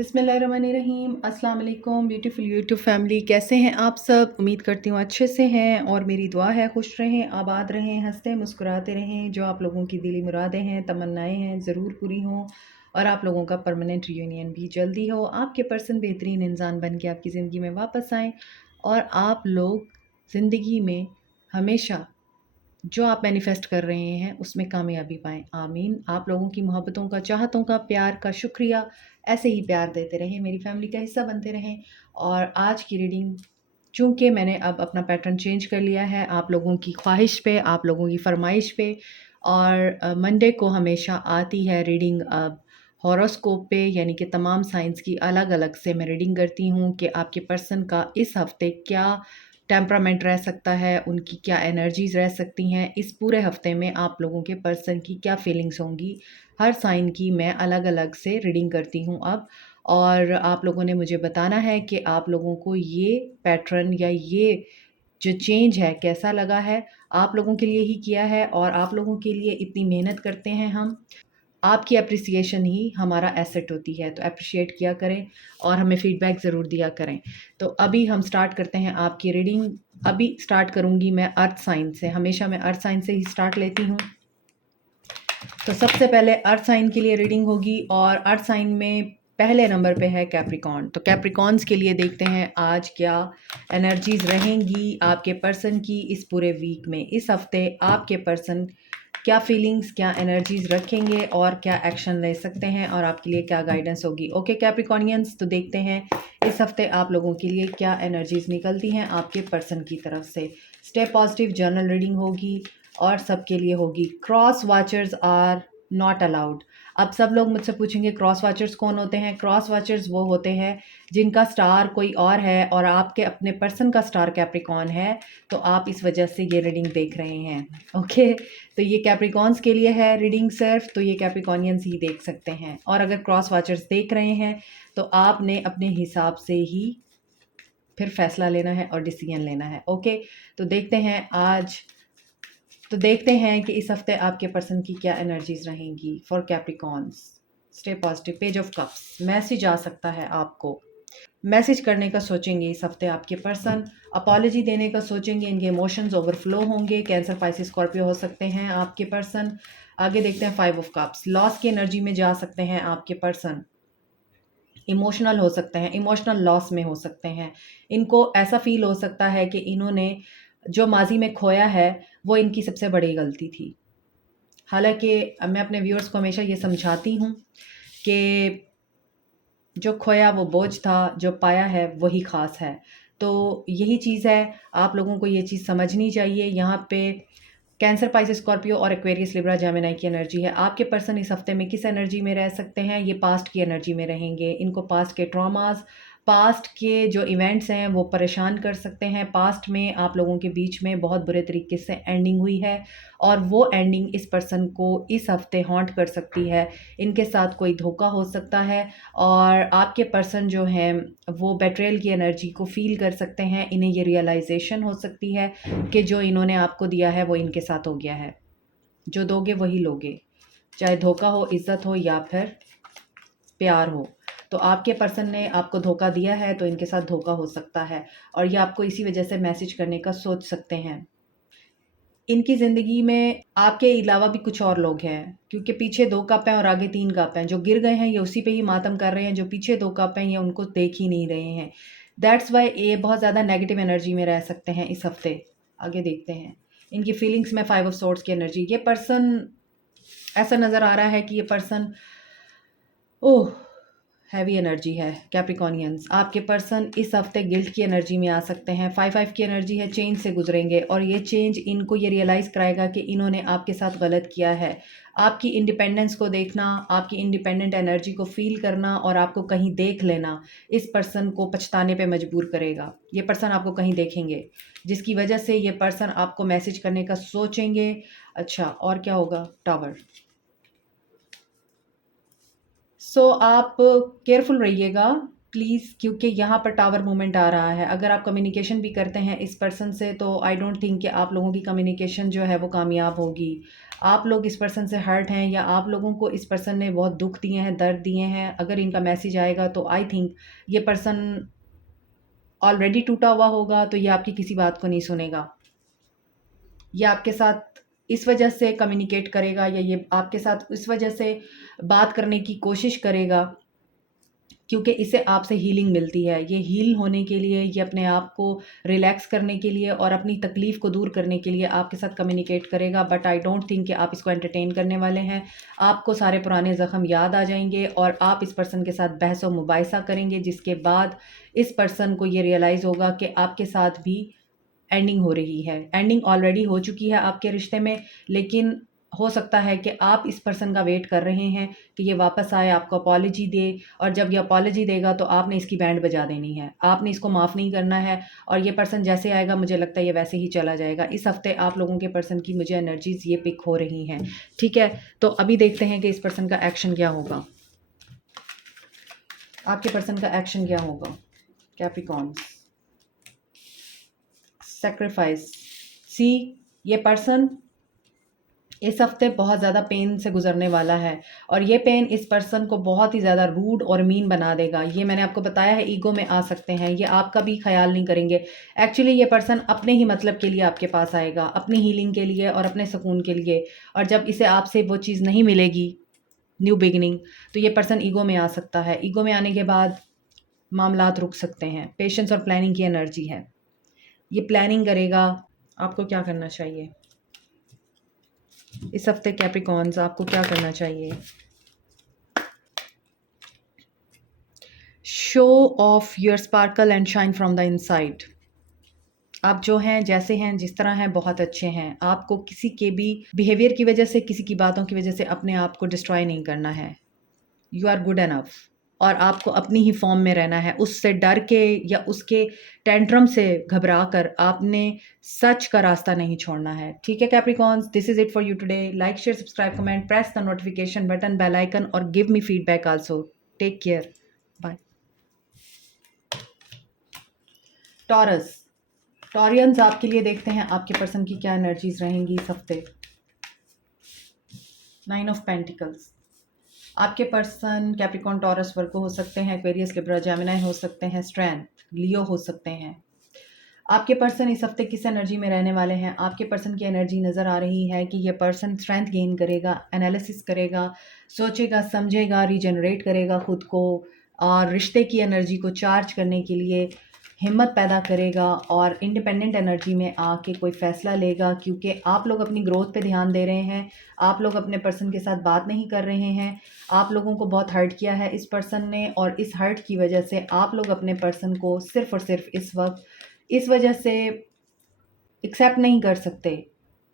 बिस्मिल्लाहिर्रहमानिर्रहीम। अस्सलाम वालेकुम ब्यूटीफुल यूट्यूब फैमिली, कैसे हैं आप सब? उम्मीद करती हूँ अच्छे से हैं और मेरी दुआ है खुश रहें, आबाद रहें, हंसते मुस्कुराते रहें। जो आप लोगों की दिली मुरादें हैं, तमन्नाएं हैं, ज़रूर पूरी हों और आप लोगों का परमानेंट रियूनियन भी जल्दी हो। आपके पर्सन बेहतरीन इंसान बन के आपकी ज़िंदगी में वापस आएँ और आप लोग ज़िंदगी में हमेशा जो आप मैनिफेस्ट कर रहे हैं उसमें कामयाबी पाएँ। आमीन। आप लोगों की मोहब्बतों का, चाहतों का, प्यार का शुक्रिया। ऐसे ही प्यार देते रहें, मेरी फैमिली का हिस्सा बनते रहें। और आज की रीडिंग, चूँकि मैंने अब अपना पैटर्न चेंज कर लिया है आप लोगों की ख्वाहिश पे, आप लोगों की फ़रमाइश पे, और मंडे को हमेशा आती है रीडिंग अब हॉरोस्कोप पे, यानी कि तमाम साइंस की अलग-अलग से मैं रीडिंग करती हूँ कि आपके पर्सन का इस हफ़्ते क्या टेम्परामेंट रह सकता है, उनकी क्या एनर्जीज़ रह सकती हैं। इस पूरे हफ़्ते में आप लोगों के पर्सन की क्या फीलिंग्स होंगी, हर साइन की मैं अलग-अलग से रीडिंग करती हूँ अब। और आप लोगों ने मुझे बताना है कि आप लोगों को ये पैटर्न या ये जो चेंज है कैसा लगा है। आप लोगों के लिए ही किया है और आप लोगों के लिए इतनी मेहनत करते हैं हम। आपकी एप्रिसिएशन ही हमारा एसेट होती है, तो एप्रिशिएट किया करें और हमें फीडबैक ज़रूर दिया करें। तो अभी हम स्टार्ट करते हैं आपकी रीडिंग। अभी स्टार्ट करूँगी मैं अर्थ साइन से, हमेशा मैं अर्थ साइन से ही स्टार्ट लेती हूँ। तो सबसे पहले अर्थ साइन के लिए रीडिंग होगी और अर्थ साइन में पहले नंबर पे है कैप्रिकॉर्न। तो कैप्रिकॉर्न्स के लिए देखते हैं आज क्या एनर्जीज रहेंगी आपके पर्सन की इस पूरे वीक में। इस हफ्ते आपके पर्सन क्या फीलिंग्स, क्या एनर्जीज रखेंगे और क्या एक्शन ले सकते हैं और आपके लिए क्या गाइडेंस होगी। ओके कैप्रिकॉर्नियंस, तो देखते हैं इस हफ्ते आप लोगों के लिए क्या एनर्जीज निकलती हैं आपके पर्सन की तरफ से। स्टे पॉजिटिव जर्नल रीडिंग होगी और सबके लिए होगी। Cross watchers are not allowed. अब सब लोग मुझसे पूछेंगे क्रॉस वॉचर्स कौन होते हैं? क्रॉस वॉचर्स वो होते हैं जिनका स्टार कोई और है और आपके अपने पर्सन का स्टार कैप्रिकॉर्न है, तो आप इस वजह से ये रीडिंग देख रहे हैं। ओके, तो ये कैप्रिकॉर्न्स के लिए है रीडिंग सिर्फ, तो ये कैप्रिकॉर्नियंस ही देख सकते हैं। और अगर क्रॉस वॉचर्स देख रहे हैं तो आपने अपने हिसाब से ही फिर फैसला लेना है और डिसीजन लेना है। ओके, तो देखते हैं कि इस हफ्ते आपके पर्सन की क्या एनर्जीज रहेंगी for Capricorns. Stay positive. Page of cups, message आ सकता है आपको। मैसेज करने का सोचेंगे इस हफ्ते आपके पर्सन, अपॉलॉजी देने का सोचेंगे, इनके इमोशंस ओवरफ्लो होंगे। कैंसर, पाइसिस, स्कॉर्पियो हो सकते हैं आपके पर्सन। आगे देखते हैं फाइव ऑफ कप्स, लॉस की एनर्जी में जा सकते हैं आपके पर्सन। इमोशनल हो सकते हैं, इमोशनल लॉस में हो सकते हैं। इनको ऐसा फील हो सकता है कि इन्होंने जो माजी में खोया है वो इनकी सबसे बड़ी गलती थी। हालांकि मैं अपने व्यूअर्स को हमेशा ये समझाती हूँ कि जो खोया वो बोझ था, जो पाया है वही ख़ास है। तो यही चीज़ है, आप लोगों को ये चीज़ समझनी चाहिए। यहाँ पे कैंसर, पाइसेस, स्कॉर्पियो और एक्वेरियस, लिब्रा, जेमिनी की एनर्जी है। आपके पर्सन इस हफ्ते में किस एनर्जी में रह सकते हैं? ये पास्ट की एनर्जी में रहेंगे। इनको पास्ट के ट्रॉमास, पास्ट के जो इवेंट्स हैं वो परेशान कर सकते हैं। पास्ट में आप लोगों के बीच में बहुत बुरे तरीके से एंडिंग हुई है और वो एंडिंग इस पर्सन को इस हफ्ते हॉन्ट कर सकती है। इनके साथ कोई धोखा हो सकता है और आपके पर्सन जो हैं वो बेट्रेयल की एनर्जी को फील कर सकते हैं। इन्हें ये रियलाइजेशन हो सकती है कि जो इन्होंने आपको दिया है वो इनके साथ हो गया है। जो दोगे वही लोगे, चाहे धोखा हो, इज्जत हो या फिर प्यार हो। तो आपके पर्सन ने आपको धोखा दिया है तो इनके साथ धोखा हो सकता है और ये आपको इसी वजह से मैसेज करने का सोच सकते हैं। इनकी ज़िंदगी में आपके अलावा भी कुछ और लोग हैं, क्योंकि पीछे 2 कप हैं और आगे 3 कप हैं। जो गिर गए हैं ये उसी पे ही मातम कर रहे हैं, जो पीछे 2 कप हैं ये उनको देख ही नहीं रहे हैं। दैट्स व्हाई ये बहुत ज़्यादा नेगेटिव एनर्जी में रह सकते हैं इस हफ्ते। आगे देखते हैं इनकी फीलिंग्स में। 5 ऑफ सोर्ड्स की एनर्जी, ये पर्सन, ऐसा नज़र आ रहा है कि ये पर्सन, ओह, हैवी एनर्जी है। कैप्रिकॉर्नियंस, आपके पर्सन इस हफ्ते गिल्ट की एनर्जी में आ सकते हैं। 5-5 की एनर्जी है, चेंज से गुजरेंगे और ये चेंज इनको ये रियलाइज़ कराएगा कि इन्होंने आपके साथ गलत किया है। आपकी इंडिपेंडेंस को देखना, आपकी इंडिपेंडेंट एनर्जी को फील करना और आपको कहीं देख लेना इस पर्सन को पछताने पे मजबूर करेगा। ये पर्सन आपको कहीं देखेंगे जिसकी वजह से ये पर्सन आपको मैसेज करने का सोचेंगे। अच्छा, और क्या होगा? टावर। सो आप केयरफुल रहिएगा प्लीज़, क्योंकि यहाँ पर टावर मूवमेंट आ रहा है। अगर आप कम्युनिकेशन भी करते हैं इस पर्सन से तो आई डोंट थिंक कि आप लोगों की कम्युनिकेशन जो है वो कामयाब होगी। आप लोग इस पर्सन से हर्ट हैं या आप लोगों को इस पर्सन ने बहुत दुख दिए हैं, दर्द दिए हैं। अगर इनका मैसेज आएगा तो आई थिंक ये पर्सन ऑलरेडी टूटा हुआ होगा, तो ये आपकी किसी बात को नहीं सुनेगा। ये आपके साथ इस वजह से कम्युनिकेट करेगा या ये आपके साथ इस वजह से बात करने की कोशिश करेगा क्योंकि इसे आपसे हीलिंग मिलती है। ये हील होने के लिए, ये अपने आप को रिलैक्स करने के लिए और अपनी तकलीफ़ को दूर करने के लिए आपके साथ कम्युनिकेट करेगा। बट आई डोंट थिंक कि आप इसको एंटरटेन करने वाले हैं। आपको सारे पुराने ज़ख्म याद आ जाएंगे और आप इस पर्सन के साथ बहस व मुबाहिसा करेंगे, जिसके बाद इस पर्सन को ये रियलाइज़ होगा कि आपके साथ भी एंडिंग हो रही है। एंडिंग ऑलरेडी हो चुकी है आपके रिश्ते में, लेकिन हो सकता है कि आप इस पर्सन का वेट कर रहे हैं कि ये वापस आए, आपको अपॉलजी दे, और जब ये अपॉलजी देगा तो आपने इसकी बैंड बजा देनी है। आपने इसको माफ़ नहीं करना है और ये पर्सन जैसे आएगा मुझे लगता है ये वैसे ही चला जाएगा। इस हफ्ते आप लोगों के पर्सन की मुझे एनर्जीज़ ये पिक हो रही हैं, ठीक है? तो अभी देखते हैं कि इस पर्सन का एक्शन क्या होगा। आपके पर्सन का एक्शन क्या होगा? Capricorns, sacrifice. सी, ये पर्सन इस हफ्ते बहुत ज़्यादा पेन से गुजरने वाला है और ये पेन इस पर्सन को बहुत ही ज़्यादा रूड और मीन बना देगा। ये मैंने आपको बताया है, ईगो में आ सकते हैं, ये आपका भी ख्याल नहीं करेंगे। एक्चुअली ये पर्सन अपने ही मतलब के लिए आपके पास आएगा, अपनी हीलिंग के लिए और अपने सुकून के लिए, और जब इसे आपसे वो चीज़ नहीं मिलेगी, न्यू बिगिनिंग, तो ये पर्सन ईगो में आ सकता है। ईगो में आने के बाद मामलात रुक सकते हैं। पेशेंस और प्लानिंग की एनर्जी है, ये प्लानिंग करेगा। आपको क्या करना चाहिए इस हफ्ते कैप्रिकॉर्न्स? आपको क्या करना चाहिए? Show off your sparkle and shine from the inside. आप जो हैं, जैसे हैं, जिस तरह हैं, बहुत अच्छे हैं। आपको किसी के भी बिहेवियर की वजह से, किसी की बातों की वजह से अपने आप को डिस्ट्रॉय नहीं करना है। यू आर गुड एनफ और आपको अपनी ही फॉर्म में रहना है। उससे डर के या उसके टेंट्रम से घबरा कर आपने सच का रास्ता नहीं छोड़ना है, ठीक है Capricorns? This is it for you today. Like, share, subscribe, comment, press the notification button, bell icon, और give me feedback also. Take care, bye. Taurus, Taureans, आपके लिए देखते हैं आपके पर्सन की क्या एनर्जीज रहेंगी इस हफ्ते। 9 ऑफ पेंटिकल्स। आपके पर्सन कैप्रिकॉर्न, टॉरस, वर्गो हो सकते हैं, एक्वेरियस, लिब्रा, जेमिनी हो सकते हैं, स्ट्रेंथ, लियो हो सकते हैं। आपके पर्सन इस हफ्ते किस एनर्जी में रहने वाले हैं? आपके पर्सन की एनर्जी नज़र आ रही है कि ये पर्सन स्ट्रेंथ गेन करेगा, एनालिसिस करेगा, सोचेगा, समझेगा, रीजनरेट करेगा खुद को, और रिश्ते की एनर्जी को चार्ज करने के लिए हिम्मत पैदा करेगा और इंडिपेंडेंट एनर्जी में आके कोई फ़ैसला लेगा, क्योंकि आप लोग अपनी ग्रोथ पे ध्यान दे रहे हैं। आप लोग अपने पर्सन के साथ बात नहीं कर रहे हैं। आप लोगों को बहुत हर्ट किया है इस पर्सन ने, और इस हर्ट की वजह से आप लोग अपने पर्सन को सिर्फ़ और सिर्फ इस वक्त इस वजह से एक्सेप्ट नहीं कर सकते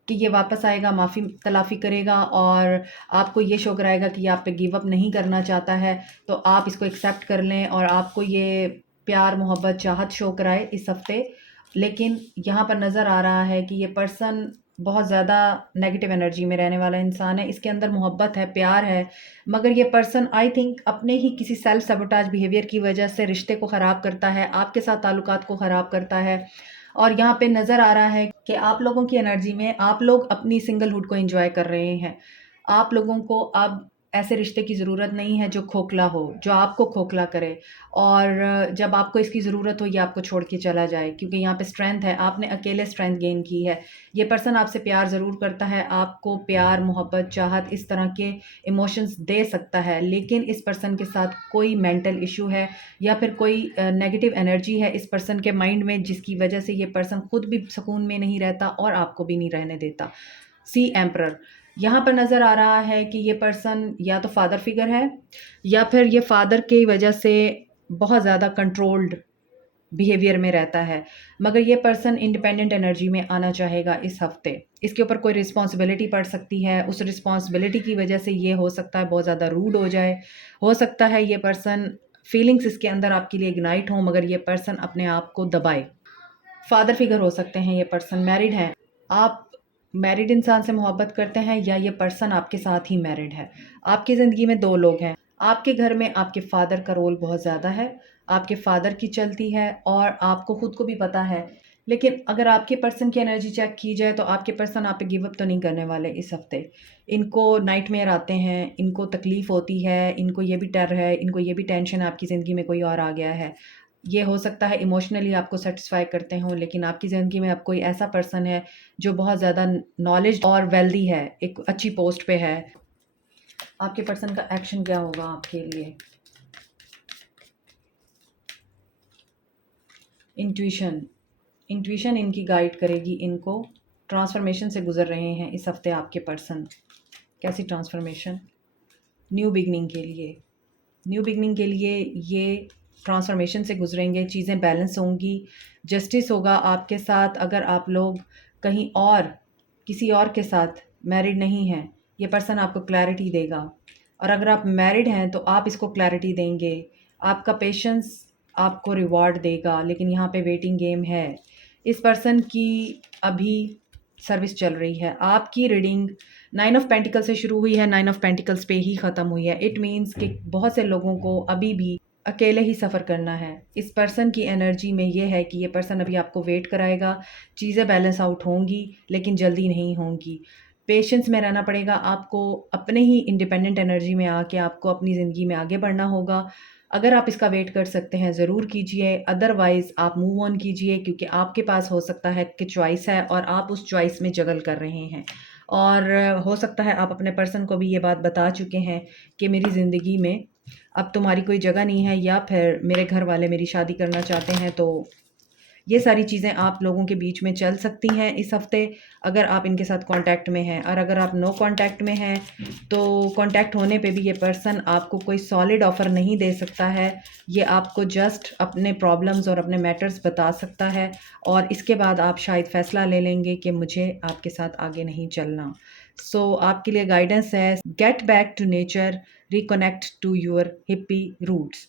कि ये वापस आएगा, माफ़ी तलाफ़ी करेगा और आपको ये शो कराएगा कि ये आप पे गिव अप नहीं करना चाहता है। तो आप इसको एक्सेप्ट कर लें और आपको ये प्यार, मोहब्बत, चाहत शो कराए इस हफ़्ते। लेकिन यहाँ पर नज़र आ रहा है कि ये पर्सन बहुत ज़्यादा नेगेटिव एनर्जी में रहने वाला इंसान है। इसके अंदर मोहब्बत है, प्यार है, मगर ये पर्सन आई थिंक अपने ही किसी सेल्फ सैबोटाज बिहेवियर की वजह से रिश्ते को ख़राब करता है, आपके साथ ताल्लुकात को ख़राब करता है। और यहाँ पे नज़र आ रहा है कि आप लोगों की एनर्जी में आप लोग अपनी सिंगलहुड को एंजॉय कर रहे हैं। आप लोगों को अब ऐसे रिश्ते की ज़रूरत नहीं है जो खोखला हो, जो आपको खोखला करे, और जब आपको इसकी ज़रूरत हो ये आपको छोड़ के चला जाए, क्योंकि यहाँ पे स्ट्रेंथ है, आपने अकेले स्ट्रेंथ गेन की है। ये पर्सन आपसे प्यार ज़रूर करता है, आपको प्यार, मोहब्बत, चाहत, इस तरह के इमोशंस दे सकता है, लेकिन इस पर्सन के साथ कोई मेंटल इशू है या फिर कोई नेगेटिव एनर्जी है इस पर्सन के माइंड में, जिसकी वजह से ये पर्सन खुद भी सुकून में नहीं रहता और आपको भी नहीं रहने देता। सी एम्परर, यहाँ पर नज़र आ रहा है कि ये पर्सन या तो फादर फिगर है या फिर ये फादर की वजह से बहुत ज़्यादा कंट्रोल्ड बिहेवियर में रहता है, मगर ये पर्सन इंडिपेंडेंट एनर्जी में आना चाहेगा इस हफ्ते। इसके ऊपर कोई रिस्पॉन्सिबिलिटी पड़ सकती है, उस रिस्पॉन्सिबिलिटी की वजह से ये हो सकता है बहुत ज़्यादा रूड हो जाए। हो सकता है ये पर्सन फीलिंग्स इसके अंदर आपके लिए इग्नाइट हो, मगर ये पर्सन अपने आप को दबाए। फादर फिगर हो सकते हैं ये पर्सन, मैरिड हैं, आप मैरिड इंसान से मोहब्बत करते हैं या ये पर्सन आपके साथ ही मैरिड है। आपकी ज़िंदगी में 2 लोग हैं, आपके घर में आपके फ़ादर का रोल बहुत ज़्यादा है, आपके फ़ादर की चलती है और आपको ख़ुद को भी पता है। लेकिन अगर आपके पर्सन की एनर्जी चेक की जाए तो आपके पर्सन आप पे गिव अप तो नहीं करने वाले इस हफ़्ते। इनको नाइटमेयर आते हैं, इनको तकलीफ़ होती है, इनको ये भी डर है, इनको ये भी टेंशन है आपकी ज़िंदगी में कोई और आ गया है। ये हो सकता है इमोशनली आपको सैटिस्फाई करते हों, लेकिन आपकी ज़िंदगी में अब कोई ऐसा पर्सन है जो बहुत ज़्यादा नॉलेज और वेल्दी है, एक अच्छी पोस्ट पे है। आपके पर्सन का एक्शन क्या होगा आपके लिए? इंट्यूशन, इंट्यूशन इनकी गाइड करेगी इनको। ट्रांसफॉर्मेशन से गुजर रहे हैं इस हफ्ते आपके पर्सन। कैसी ट्रांसफॉर्मेशन? न्यू बिगनिंग के लिए, न्यू बिगनिंग के लिए ये ट्रांसफॉर्मेशन से गुजरेंगे। चीज़ें बैलेंस होंगी, जस्टिस होगा आपके साथ। अगर आप लोग कहीं और किसी और के साथ मैरिड नहीं हैं, ये पर्सन आपको क्लैरिटी देगा। और अगर आप मैरिड हैं तो आप इसको क्लैरिटी देंगे। आपका पेशेंस आपको रिवॉर्ड देगा, लेकिन यहाँ पे वेटिंग गेम है। इस पर्सन की अभी सर्विस चल रही है। आपकी रीडिंग 9 ऑफ पेंटिकल से शुरू हुई है, 9 ऑफ पेंटिकल्स पे ही ख़त्म हुई है। इट मीन्स कि बहुत से लोगों को अभी भी अकेले ही सफ़र करना है। इस पर्सन की एनर्जी में ये है कि ये पर्सन अभी आपको वेट कराएगा। चीज़ें बैलेंस आउट होंगी, लेकिन जल्दी नहीं होंगी। पेशेंस में रहना पड़ेगा आपको। अपने ही इंडिपेंडेंट एनर्जी में आके आपको अपनी ज़िंदगी में आगे बढ़ना होगा। अगर आप इसका वेट कर सकते हैं ज़रूर कीजिए, अदरवाइज़ आप मूव ऑन कीजिए, क्योंकि आपके पास हो सकता है कि चॉइस है और आप उस चॉइस में जगल कर रहे हैं। और हो सकता है आप अपने पर्सन को भी ये बात बता चुके हैं कि मेरी ज़िंदगी में अब तुम्हारी कोई जगह नहीं है, या फिर मेरे घर वाले मेरी शादी करना चाहते हैं। तो ये सारी चीज़ें आप लोगों के बीच में चल सकती हैं इस हफ़्ते, अगर आप इनके साथ कांटेक्ट में हैं। और अगर आप नो कांटेक्ट में हैं तो कांटेक्ट होने पे भी ये पर्सन आपको कोई सॉलिड ऑफ़र नहीं दे सकता है। ये आपको जस्ट अपने प्रॉब्लम्स और अपने मैटर्स बता सकता है, और इसके बाद आप शायद फ़ैसला ले लेंगे कि मुझे आपके साथ आगे नहीं चलना। सो आपके लिए गाइडेंस है, get back to nature, reconnect to your hippie roots.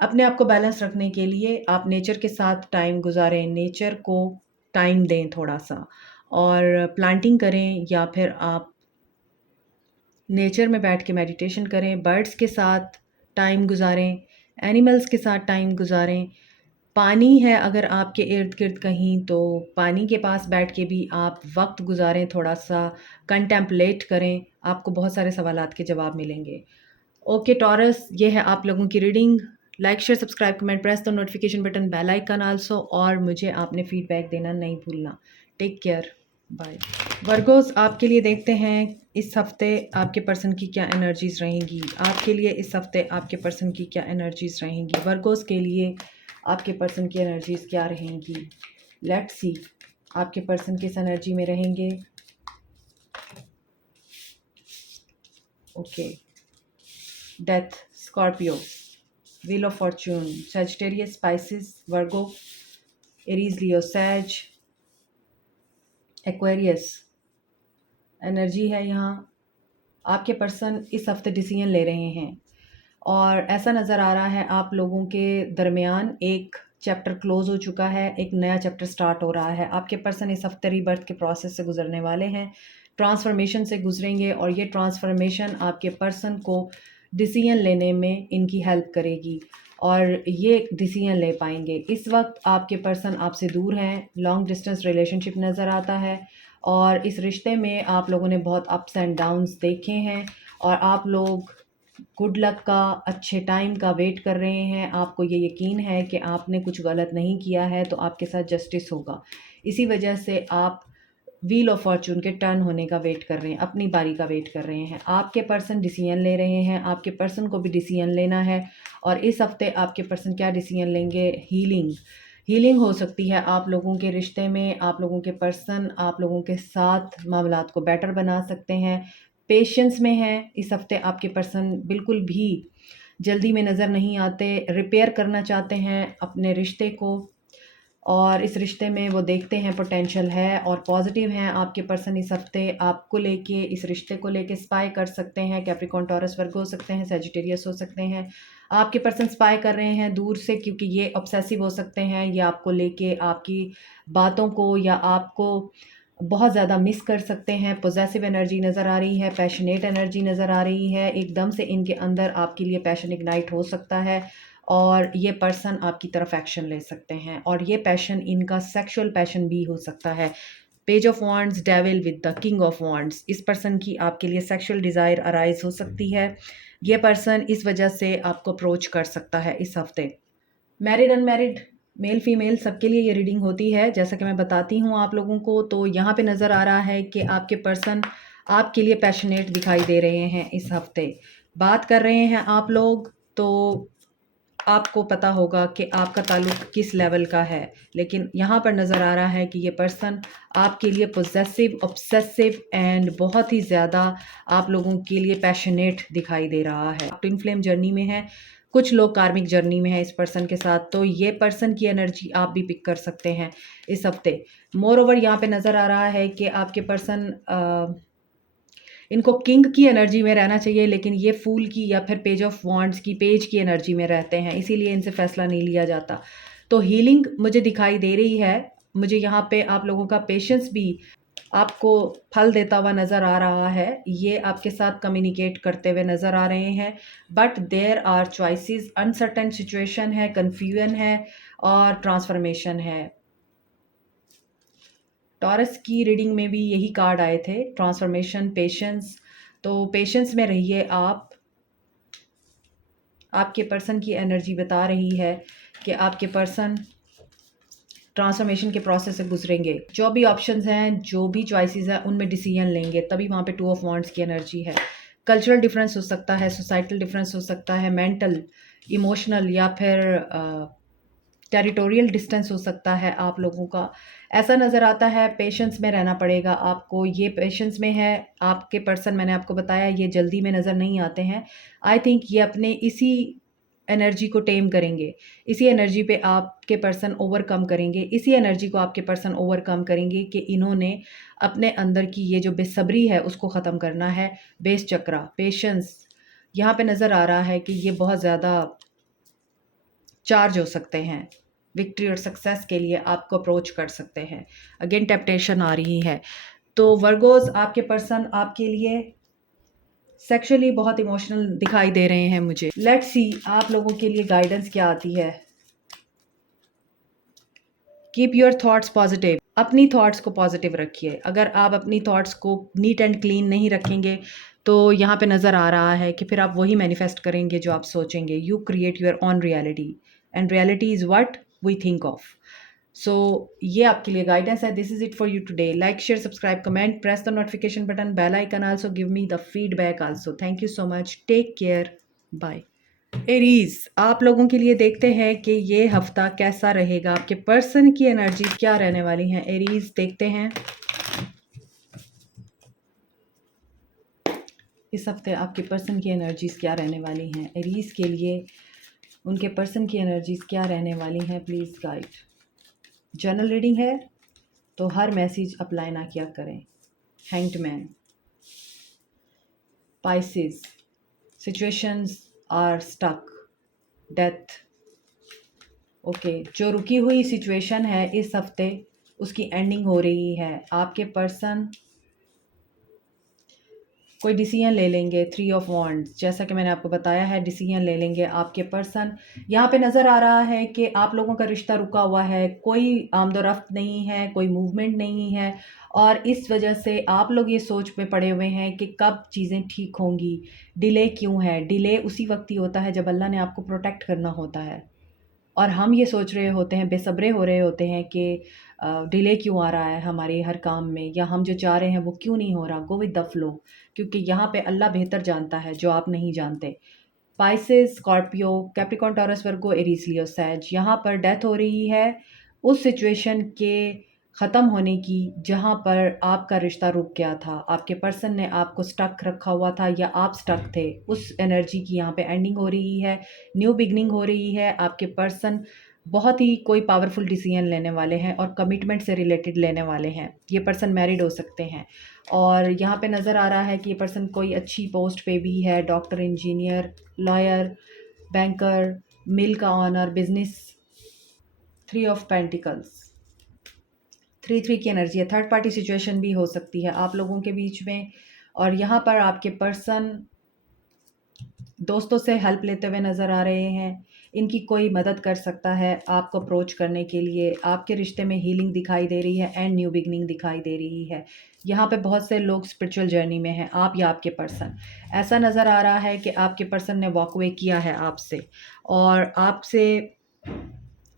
अपने आप को बैलेंस रखने के लिए आप नेचर के साथ टाइम गुज़ारें, नेचर को टाइम दें थोड़ा-सा, और प्लांटिंग करें, या फिर आप नेचर में बैठ के मेडिटेशन करें, बर्ड्स के साथ टाइम गुज़ारें, एनिमल्स के साथ टाइम गुज़ारें। पानी है अगर आपके इर्द-गिर्द कहीं, तो पानी के पास बैठ के भी आप वक़्त गुज़ारें, थोड़ा-सा कंटेम्पलेट करें, आपको बहुत सारे सवालात के जवाब मिलेंगे। ओके टॉरस, ये है आप लोगों की reading. Like, share, subscribe, comment, press the notification button, bell icon also, और मुझे आपने फीडबैक देना नहीं भूलना। Take care, bye. वर्गोस, आपके लिए देखते हैं इस हफ्ते आपके पर्सन की क्या एनर्जीज़ रहेंगी। आपके लिए इस हफ्ते आपके पर्सन की क्या एनर्जीज़ रहेंगी। वर्गोस के लिए आपके पर्सन की एनर्जीज़ क्या रहेंगी। लेट्स सी आपके पर्सन किस एनर्जी में रहेंगे। Okay, Death, Scorpio, Wheel of Fortune, Sagittarius, Pisces, Virgo, Aries, Leo, Sag, Aquarius energy है यहाँ। आपके पर्सन इस हफ्ते डिसीजन ले रहे हैं, और ऐसा नज़र आ रहा है आप लोगों के दरमियान एक चैप्टर क्लोज़ हो चुका है, एक नया चैप्टर स्टार्ट हो रहा है। आपके पर्सन इस हफ्ते रीबर्थ के प्रोसेस से गुजरने वाले हैं, ट्रांसफॉर्मेशन से गुजरेंगे, और ये ट्रांसफॉर्मेशन आपके पर्सन को डिसीजन लेने में इनकी हेल्प करेगी, और ये डिसीजन ले पाएंगे। इस वक्त आपके पर्सन आपसे दूर हैं, लॉन्ग डिस्टेंस रिलेशनशिप नज़र आता है, और इस रिश्ते में आप लोगों ने बहुत अप्स एंड डाउन्स देखे हैं, और आप लोग गुड लक का, अच्छे टाइम का वेट कर रहे हैं। आपको ये यकीन है कि आपने कुछ गलत नहीं किया है, तो आपके साथ जस्टिस होगा। इसी वजह से आप व्हील ऑफ फॉर्चून के टर्न होने का वेट कर रहे हैं, अपनी बारी का वेट कर रहे हैं। आपके पर्सन डिसीजन ले रहे हैं, आपके पर्सन को भी डिसीजन लेना है। और इस हफ्ते आपके पर्सन क्या डिसीजन लेंगे। हीलिंग, हीलिंग हो सकती है आप लोगों के रिश्ते में। आप लोगों के पर्सन आप लोगों के साथ मामलात को बेटर बना सकते हैं। पेशेंस में है इस हफ्ते आपके पर्सन, बिल्कुल भी जल्दी में नज़र नहीं आते, रिपेयर करना चाहते हैं अपने रिश्ते को, और इस रिश्ते में वो देखते हैं पोटेंशियल है, और पॉजिटिव हैं आपके पर्सन। इस हफ्ते आपको लेके, इस रिश्ते को लेके स्पाई कर सकते हैं। कैप्रिकॉर्न, टॉरस, वर्गो हो सकते हैं, सजिटेरियस हो सकते हैं। आपके पर्सन स्पाई कर रहे हैं दूर से, क्योंकि ये ऑब्सेसिव हो सकते हैं, या आपको लेके आपकी बातों को या आपको बहुत ज़्यादा मिस कर सकते हैं। पॉजेसिव एनर्जी नज़र आ रही है, पैशनेट एनर्जी नज़र आ रही है। एकदम से इनके अंदर आपके लिए पैशन इग्नाइट हो सकता है और ये पर्सन आपकी तरफ एक्शन ले सकते हैं और ये पैशन इनका सेक्सुअल पैशन भी हो सकता है। Page of wands, devil with the king of wands, इस पर्सन की आपके लिए सेक्सुअल डिज़ायर अराइज हो सकती है। ये पर्सन इस वजह से आपको अप्रोच कर सकता है इस हफ्ते। मैरिड अनमैरिड, मेल फीमेल सबके लिए ये रीडिंग होती है। जैसा कि मैं बताती हूँ आप लोगों को, तो यहाँ पे नज़र आ रहा है कि आपके पर्सन आपके लिए पैशनेट दिखाई दे रहे हैं इस हफ्ते। बात कर रहे हैं आप लोग तो आपको पता होगा कि आपका ताल्लुक किस लेवल का है, लेकिन यहाँ पर नज़र आ रहा है कि ये पर्सन आपके लिए पोजेसिव, ऑब्सेसिव एंड बहुत ही ज़्यादा आप लोगों के लिए पैशनेट दिखाई दे रहा है। ट्विन फ्लेम जर्नी में है, कुछ लोग कार्मिक जर्नी में है इस पर्सन के साथ, तो ये पर्सन की एनर्जी आप भी पिक कर सकते हैं इस हफ्ते। मोर ओवर यहाँ पे नज़र आ रहा है कि आपके पर्सन इनको किंग की एनर्जी में रहना चाहिए, लेकिन ये फूल की या फिर पेज ऑफ वॉन्ड्स की, पेज की एनर्जी में रहते हैं, इसीलिए इनसे फैसला नहीं लिया जाता। तो हीलिंग मुझे दिखाई दे रही है। मुझे यहाँ पे आप लोगों का पेशेंस भी आपको फल देता हुआ नज़र आ रहा है। ये आपके साथ कम्युनिकेट करते हुए नज़र आ रहे हैं, but there are choices, uncertain situation है, कन्फ्यूजन है और ट्रांसफॉर्मेशन है। टॉरस की रीडिंग में भी यही कार्ड आए थे, ट्रांसफॉर्मेशन, पेशेंस। तो पेशेंस में रहिए आप। आपके पर्सन की एनर्जी बता रही है कि आपके पर्सन ट्रांसफॉर्मेशन के प्रोसेस से गुजरेंगे। जो भी ऑप्शंस हैं, जो भी चॉइसेस हैं, उनमें डिसीजन लेंगे, तभी वहाँ पे 2 ऑफ वॉन्ड्स की एनर्जी है। कल्चरल डिफरेंस हो सकता है, सोसाइटल डिफरेंस हो सकता है, मेंटल, इमोशनल या फिर टेरिटोरियल डिस्टेंस हो सकता है आप लोगों का। ऐसा नज़र आता है पेशेंस में रहना पड़ेगा आपको। ये पेशेंस में है आपके पर्सन, मैंने आपको बताया ये जल्दी में नज़र नहीं आते हैं। आई थिंक ये अपने इसी एनर्जी को टेम करेंगे, इसी एनर्जी पे आपके पर्सन ओवरकम करेंगे, इसी एनर्जी को आपके पर्सन ओवरकम करेंगे कि इन्होंने अपने अंदर की ये जो बेसब्री है उसको ख़त्म करना है। बेस चक्रा, पेशेंस, यहाँ पे नज़र आ रहा है कि ये बहुत ज़्यादा चार्ज हो सकते हैं। विक्ट्री और सक्सेस के लिए आपको अप्रोच कर सकते हैं। अगेन टेम्पटेशन आ रही है। तो वर्गोस, आपके पर्सन आपके लिए सेक्सुअली बहुत इमोशनल दिखाई दे रहे हैं मुझे। लेट्स सी आप लोगों के लिए गाइडेंस क्या आती है। कीप योर थॉट्स पॉजिटिव, अपनी थॉट्स को पॉजिटिव रखिए। अगर आप अपनी थॉट्स को नीट एंड क्लीन नहीं रखेंगे तो यहाँ पे नज़र आ रहा है कि फिर आप वही मैनिफेस्ट करेंगे जो आप सोचेंगे। You create your own reality and reality is what we think of. So ये आपके लिए गाइडेंस है। This is it for you today. Like, share, subscribe, comment, press the notification button, bell icon, also give me the feedback also. Thank you so much, take care, bye. Aries, आप लोगों के लिए देखते हैं कि ये हफ्ता कैसा रहेगा, आपके पर्सन की एनर्जी क्या रहने वाली हैं। एरीज, देखते हैं इस हफ्ते आपके पर्सन की एनर्जीज क्या रहने वाली हैं। एरीज के लिए उनके पर्सन की एनर्जीज क्या रहने वाली हैं, प्लीज़ गाइड। जनरल रीडिंग है तो हर मैसेज अप्लाई ना किया करें। Hanged man, Pisces, situations are stuck, death. Okay, जो रुकी हुई सिचुएशन है इस हफ्ते उसकी एंडिंग हो रही है। आपके पर्सन कोई डिसीजन ले लेंगे। 3 ऑफ वॉन्ड्स, जैसा कि मैंने आपको बताया है, डिसीजन ले लेंगे आपके पर्सन। यहाँ पे नज़र आ रहा है कि आप लोगों का रिश्ता रुका हुआ है, कोई आमदोरफ्त नहीं है, कोई मूवमेंट नहीं है और इस वजह से आप लोग ये सोच में पड़े हुए हैं कि कब चीज़ें ठीक होंगी। डिले क्यों है? डिले उसी वक्त ही होता है जब अल्लाह ने आपको प्रोटेक्ट करना होता है और हम ये सोच रहे होते हैं, बेसब्रे हो रहे होते हैं कि डिले क्यों आ रहा है हमारे हर काम में, या हम जो चाह रहे हैं वो क्यों नहीं हो रहा। गो विद द फ्लो, क्योंकि यहाँ पे अल्लाह बेहतर जानता है जो आप नहीं जानते। पाइसेस, स्कॉर्पियो, कैप्रिकॉर्न, टॉरस, वर्गो, एरीज, लियो, सैज, यहाँ पर डेथ हो रही है उस सिचुएशन के ख़त्म होने की जहाँ पर आपका रिश्ता रुक गया था। आपके पर्सन ने आपको स्टक रखा हुआ था या आप स्टक थे, उस एनर्जी की यहाँ पे एंडिंग हो रही है, न्यू बिगनिंग हो रही है। आपके पर्सन बहुत ही कोई पावरफुल डिसीजन लेने वाले हैं और कमिटमेंट से रिलेटेड लेने वाले हैं। ये पर्सन मैरिड हो सकते हैं और यहाँ पे नज़र आ रहा है कि ये पर्सन कोई अच्छी पोस्ट पे भी है, डॉक्टर, इंजीनियर, लॉयर, बैंकर, मिल का ऑनर, बिजनेस। 3 ऑफ पेंटिकल्स, 3 की एनर्जी है। थर्ड पार्टी सिचुएशन भी हो सकती है आप लोगों के बीच में, और यहाँ पर आपके पर्सन दोस्तों से हेल्प लेते हुए नज़र आ रहे हैं। इनकी कोई मदद कर सकता है आपको अप्रोच करने के लिए। आपके रिश्ते में हीलिंग दिखाई दे रही है एंड न्यू बिगनिंग दिखाई दे रही है। यहाँ पे बहुत से लोग स्पिरिचुअल जर्नी में हैं, आप या आपके पर्सन। ऐसा नज़र आ रहा है कि आपके पर्सन ने वॉक अवे किया है आपसे और आपसे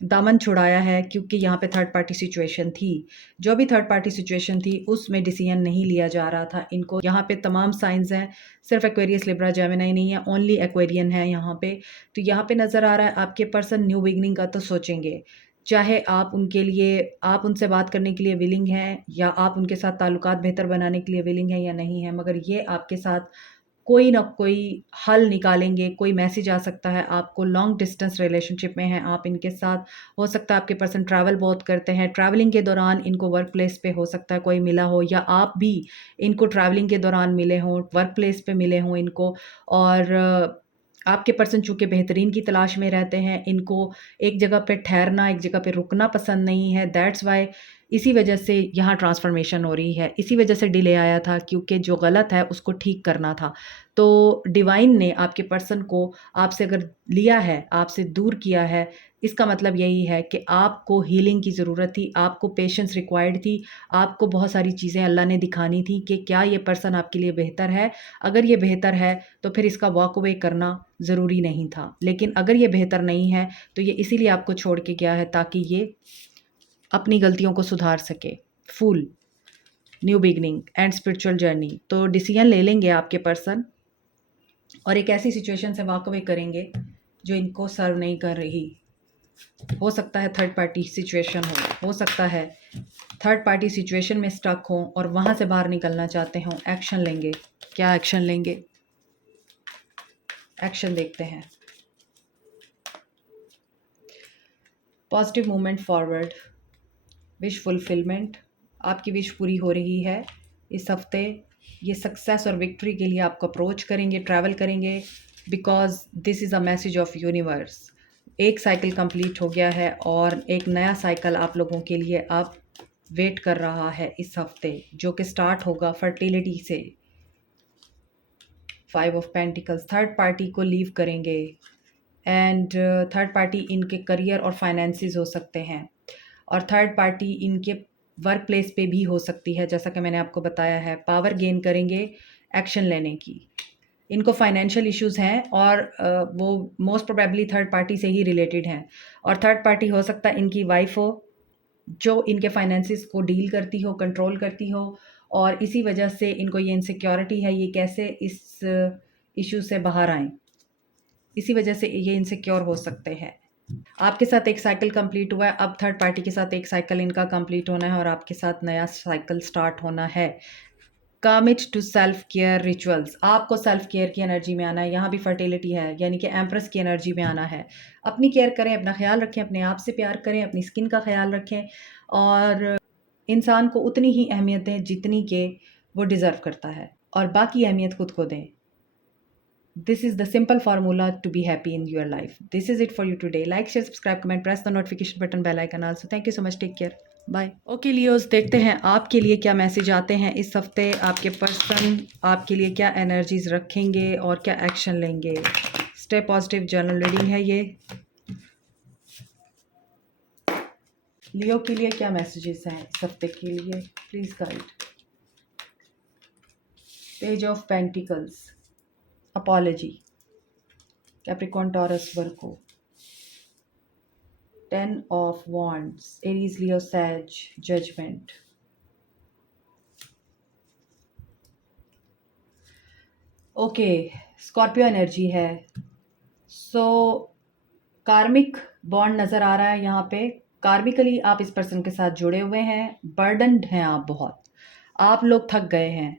दामन छुड़ाया है, क्योंकि यहाँ पे थर्ड पार्टी सिचुएशन थी। जो भी थर्ड पार्टी सिचुएशन थी उसमें डिसीजन नहीं लिया जा रहा था इनको। यहाँ पे तमाम साइंस हैं, सिर्फ एक्वेरियस, लिब्रा, जेमिनी नहीं है, ओनली एक्वेरियन है यहाँ पे। तो यहाँ पे नज़र आ रहा है आपके पर्सन न्यू बिगनिंग का तो सोचेंगे, चाहे आप उनके लिए, आप उनसे बात करने के लिए विलिंग हैं या आप उनके साथ ताल्लुकात बेहतर बनाने के लिए विलिंग हैं या नहीं है, मगर ये आपके साथ कोई ना कोई हल निकालेंगे। कोई मैसेज आ सकता है आपको, लॉन्ग डिस्टेंस रिलेशनशिप में हैं आप इनके साथ। हो सकता है आपके पर्सन ट्रैवल बहुत करते हैं, ट्रैवलिंग के दौरान इनको वर्क प्लेस पे हो सकता है कोई मिला हो, या आप भी इनको ट्रैवलिंग के दौरान मिले हों, वर्क प्लेस पे मिले हों इनको। और आपके पर्सन चूँकि बेहतरीन की तलाश में रहते हैं, इनको एक जगह पे ठहरना, एक जगह पे रुकना पसंद नहीं है। दैट्स वाई इसी वजह से यहाँ ट्रांसफ़ॉर्मेशन हो रही है, इसी वजह से डिले आया था, क्योंकि जो गलत है उसको ठीक करना था। तो डिवाइन ने आपके पर्सन को आपसे अगर लिया है, आपसे दूर किया है, इसका मतलब यही है कि आपको हीलिंग की ज़रूरत थी, आपको पेशेंस रिक्वायर्ड थी, आपको बहुत सारी चीज़ें अल्लाह ने दिखानी थी कि क्या ये पर्सन आपके लिए बेहतर है। अगर ये बेहतर है तो फिर इसका वॉक अवे करना ज़रूरी नहीं था, लेकिन अगर ये बेहतर नहीं है तो ये इसीलिए आपको छोड़ के गया है ताकि ये अपनी गलतियों को सुधार सके। Full new beginning and spiritual journey, तो डिसीजन ले लेंगे आपके पर्सन और एक ऐसी सिचुएशन से वॉक अवे करेंगे जो इनको सर्व नहीं कर रही। हो सकता है थर्ड पार्टी सिचुएशन हो सकता है थर्ड पार्टी सिचुएशन में स्टक हों और वहाँ से बाहर निकलना चाहते हों। एक्शन लेंगे, क्या एक्शन लेंगे, एक्शन देखते हैं। Positive movement forward, wish fulfilment, आपकी विश पूरी हो रही है इस हफ्ते। ये सक्सेस और विक्ट्री के लिए आपको अप्रोच करेंगे, ट्रैवल करेंगे, because this is a message of universe. एक साइकिल कंप्लीट हो गया है और एक नया साइकिल आप लोगों के लिए अब वेट कर रहा है इस हफ्ते, जो कि स्टार्ट होगा फर्टिलिटी से। 5 ऑफ पेंटिकल्स, थर्ड पार्टी को लीव करेंगे एंड थर्ड पार्टी इनके करियर और फाइनेंसिस हो सकते हैं, और थर्ड पार्टी इनके वर्क प्लेस पे भी हो सकती है, जैसा कि मैंने आपको बताया है। पावर गेन करेंगे एक्शन लेने की। इनको फाइनेंशियल इश्यूज़ हैं और वो मोस्ट प्रोबेबली थर्ड पार्टी से ही रिलेटेड हैं, और थर्ड पार्टी हो सकता है इनकी वाइफ हो जो इनके फाइनेंसिस को डील करती हो, कंट्रोल करती हो, और इसी वजह से इनको ये इनसिक्योरिटी है, ये कैसे इस इश्यू से बाहर आएँ, इसी वजह से ये इनसिक्योर हो सकते हैं। आपके साथ एक साइकिल कंप्लीट हुआ है, अब थर्ड पार्टी के साथ एक साइकिल इनका कंप्लीट होना है और आपके साथ नया साइकिल स्टार्ट होना है। Commit to self care rituals, आपको सेल्फ केयर की एनर्जी में आना है। यहाँ भी फर्टिलिटी है, यानी कि एम्प्रेस की एनर्जी में आना है। अपनी केयर करें, अपना ख्याल रखें, अपने आप से प्यार करें, अपनी स्किन का ख्याल रखें, और इंसान को उतनी ही अहमियत दें जितनी के वो डिज़र्व करता है, और बाकी अहमियत खुद को दें। This is the simple formula to be happy in your life. This is it for you today. Like, share, subscribe, comment, press the notification button, bell icon also. Thank you so much. Take care. Bye. Okay Leos, देखते हैं आपके लिए क्या message आते हैं इस हफ्ते। आपके पर्सन आपके लिए क्या एनर्जीज रखेंगे और क्या एक्शन लेंगे। स्टे पॉजिटिव जर्नल रीडिंग है ये। लियो के लिए क्या मैसेजेस हैं इस हफ्ते के लिए, please guide. Page of pentacles, apology, Capricorn, Taurus, Virgo, 10 of Wands, Aries, Leo, Sag, Judgment. Okay, Scorpio energy है। सो कार्मिक बॉन्ड नज़र आ रहा है यहाँ पे। कार्मिकली आप इस पर्सन के साथ जुड़े हुए हैं, बर्डनड हैं आप बहुत। आप लोग थक गए हैं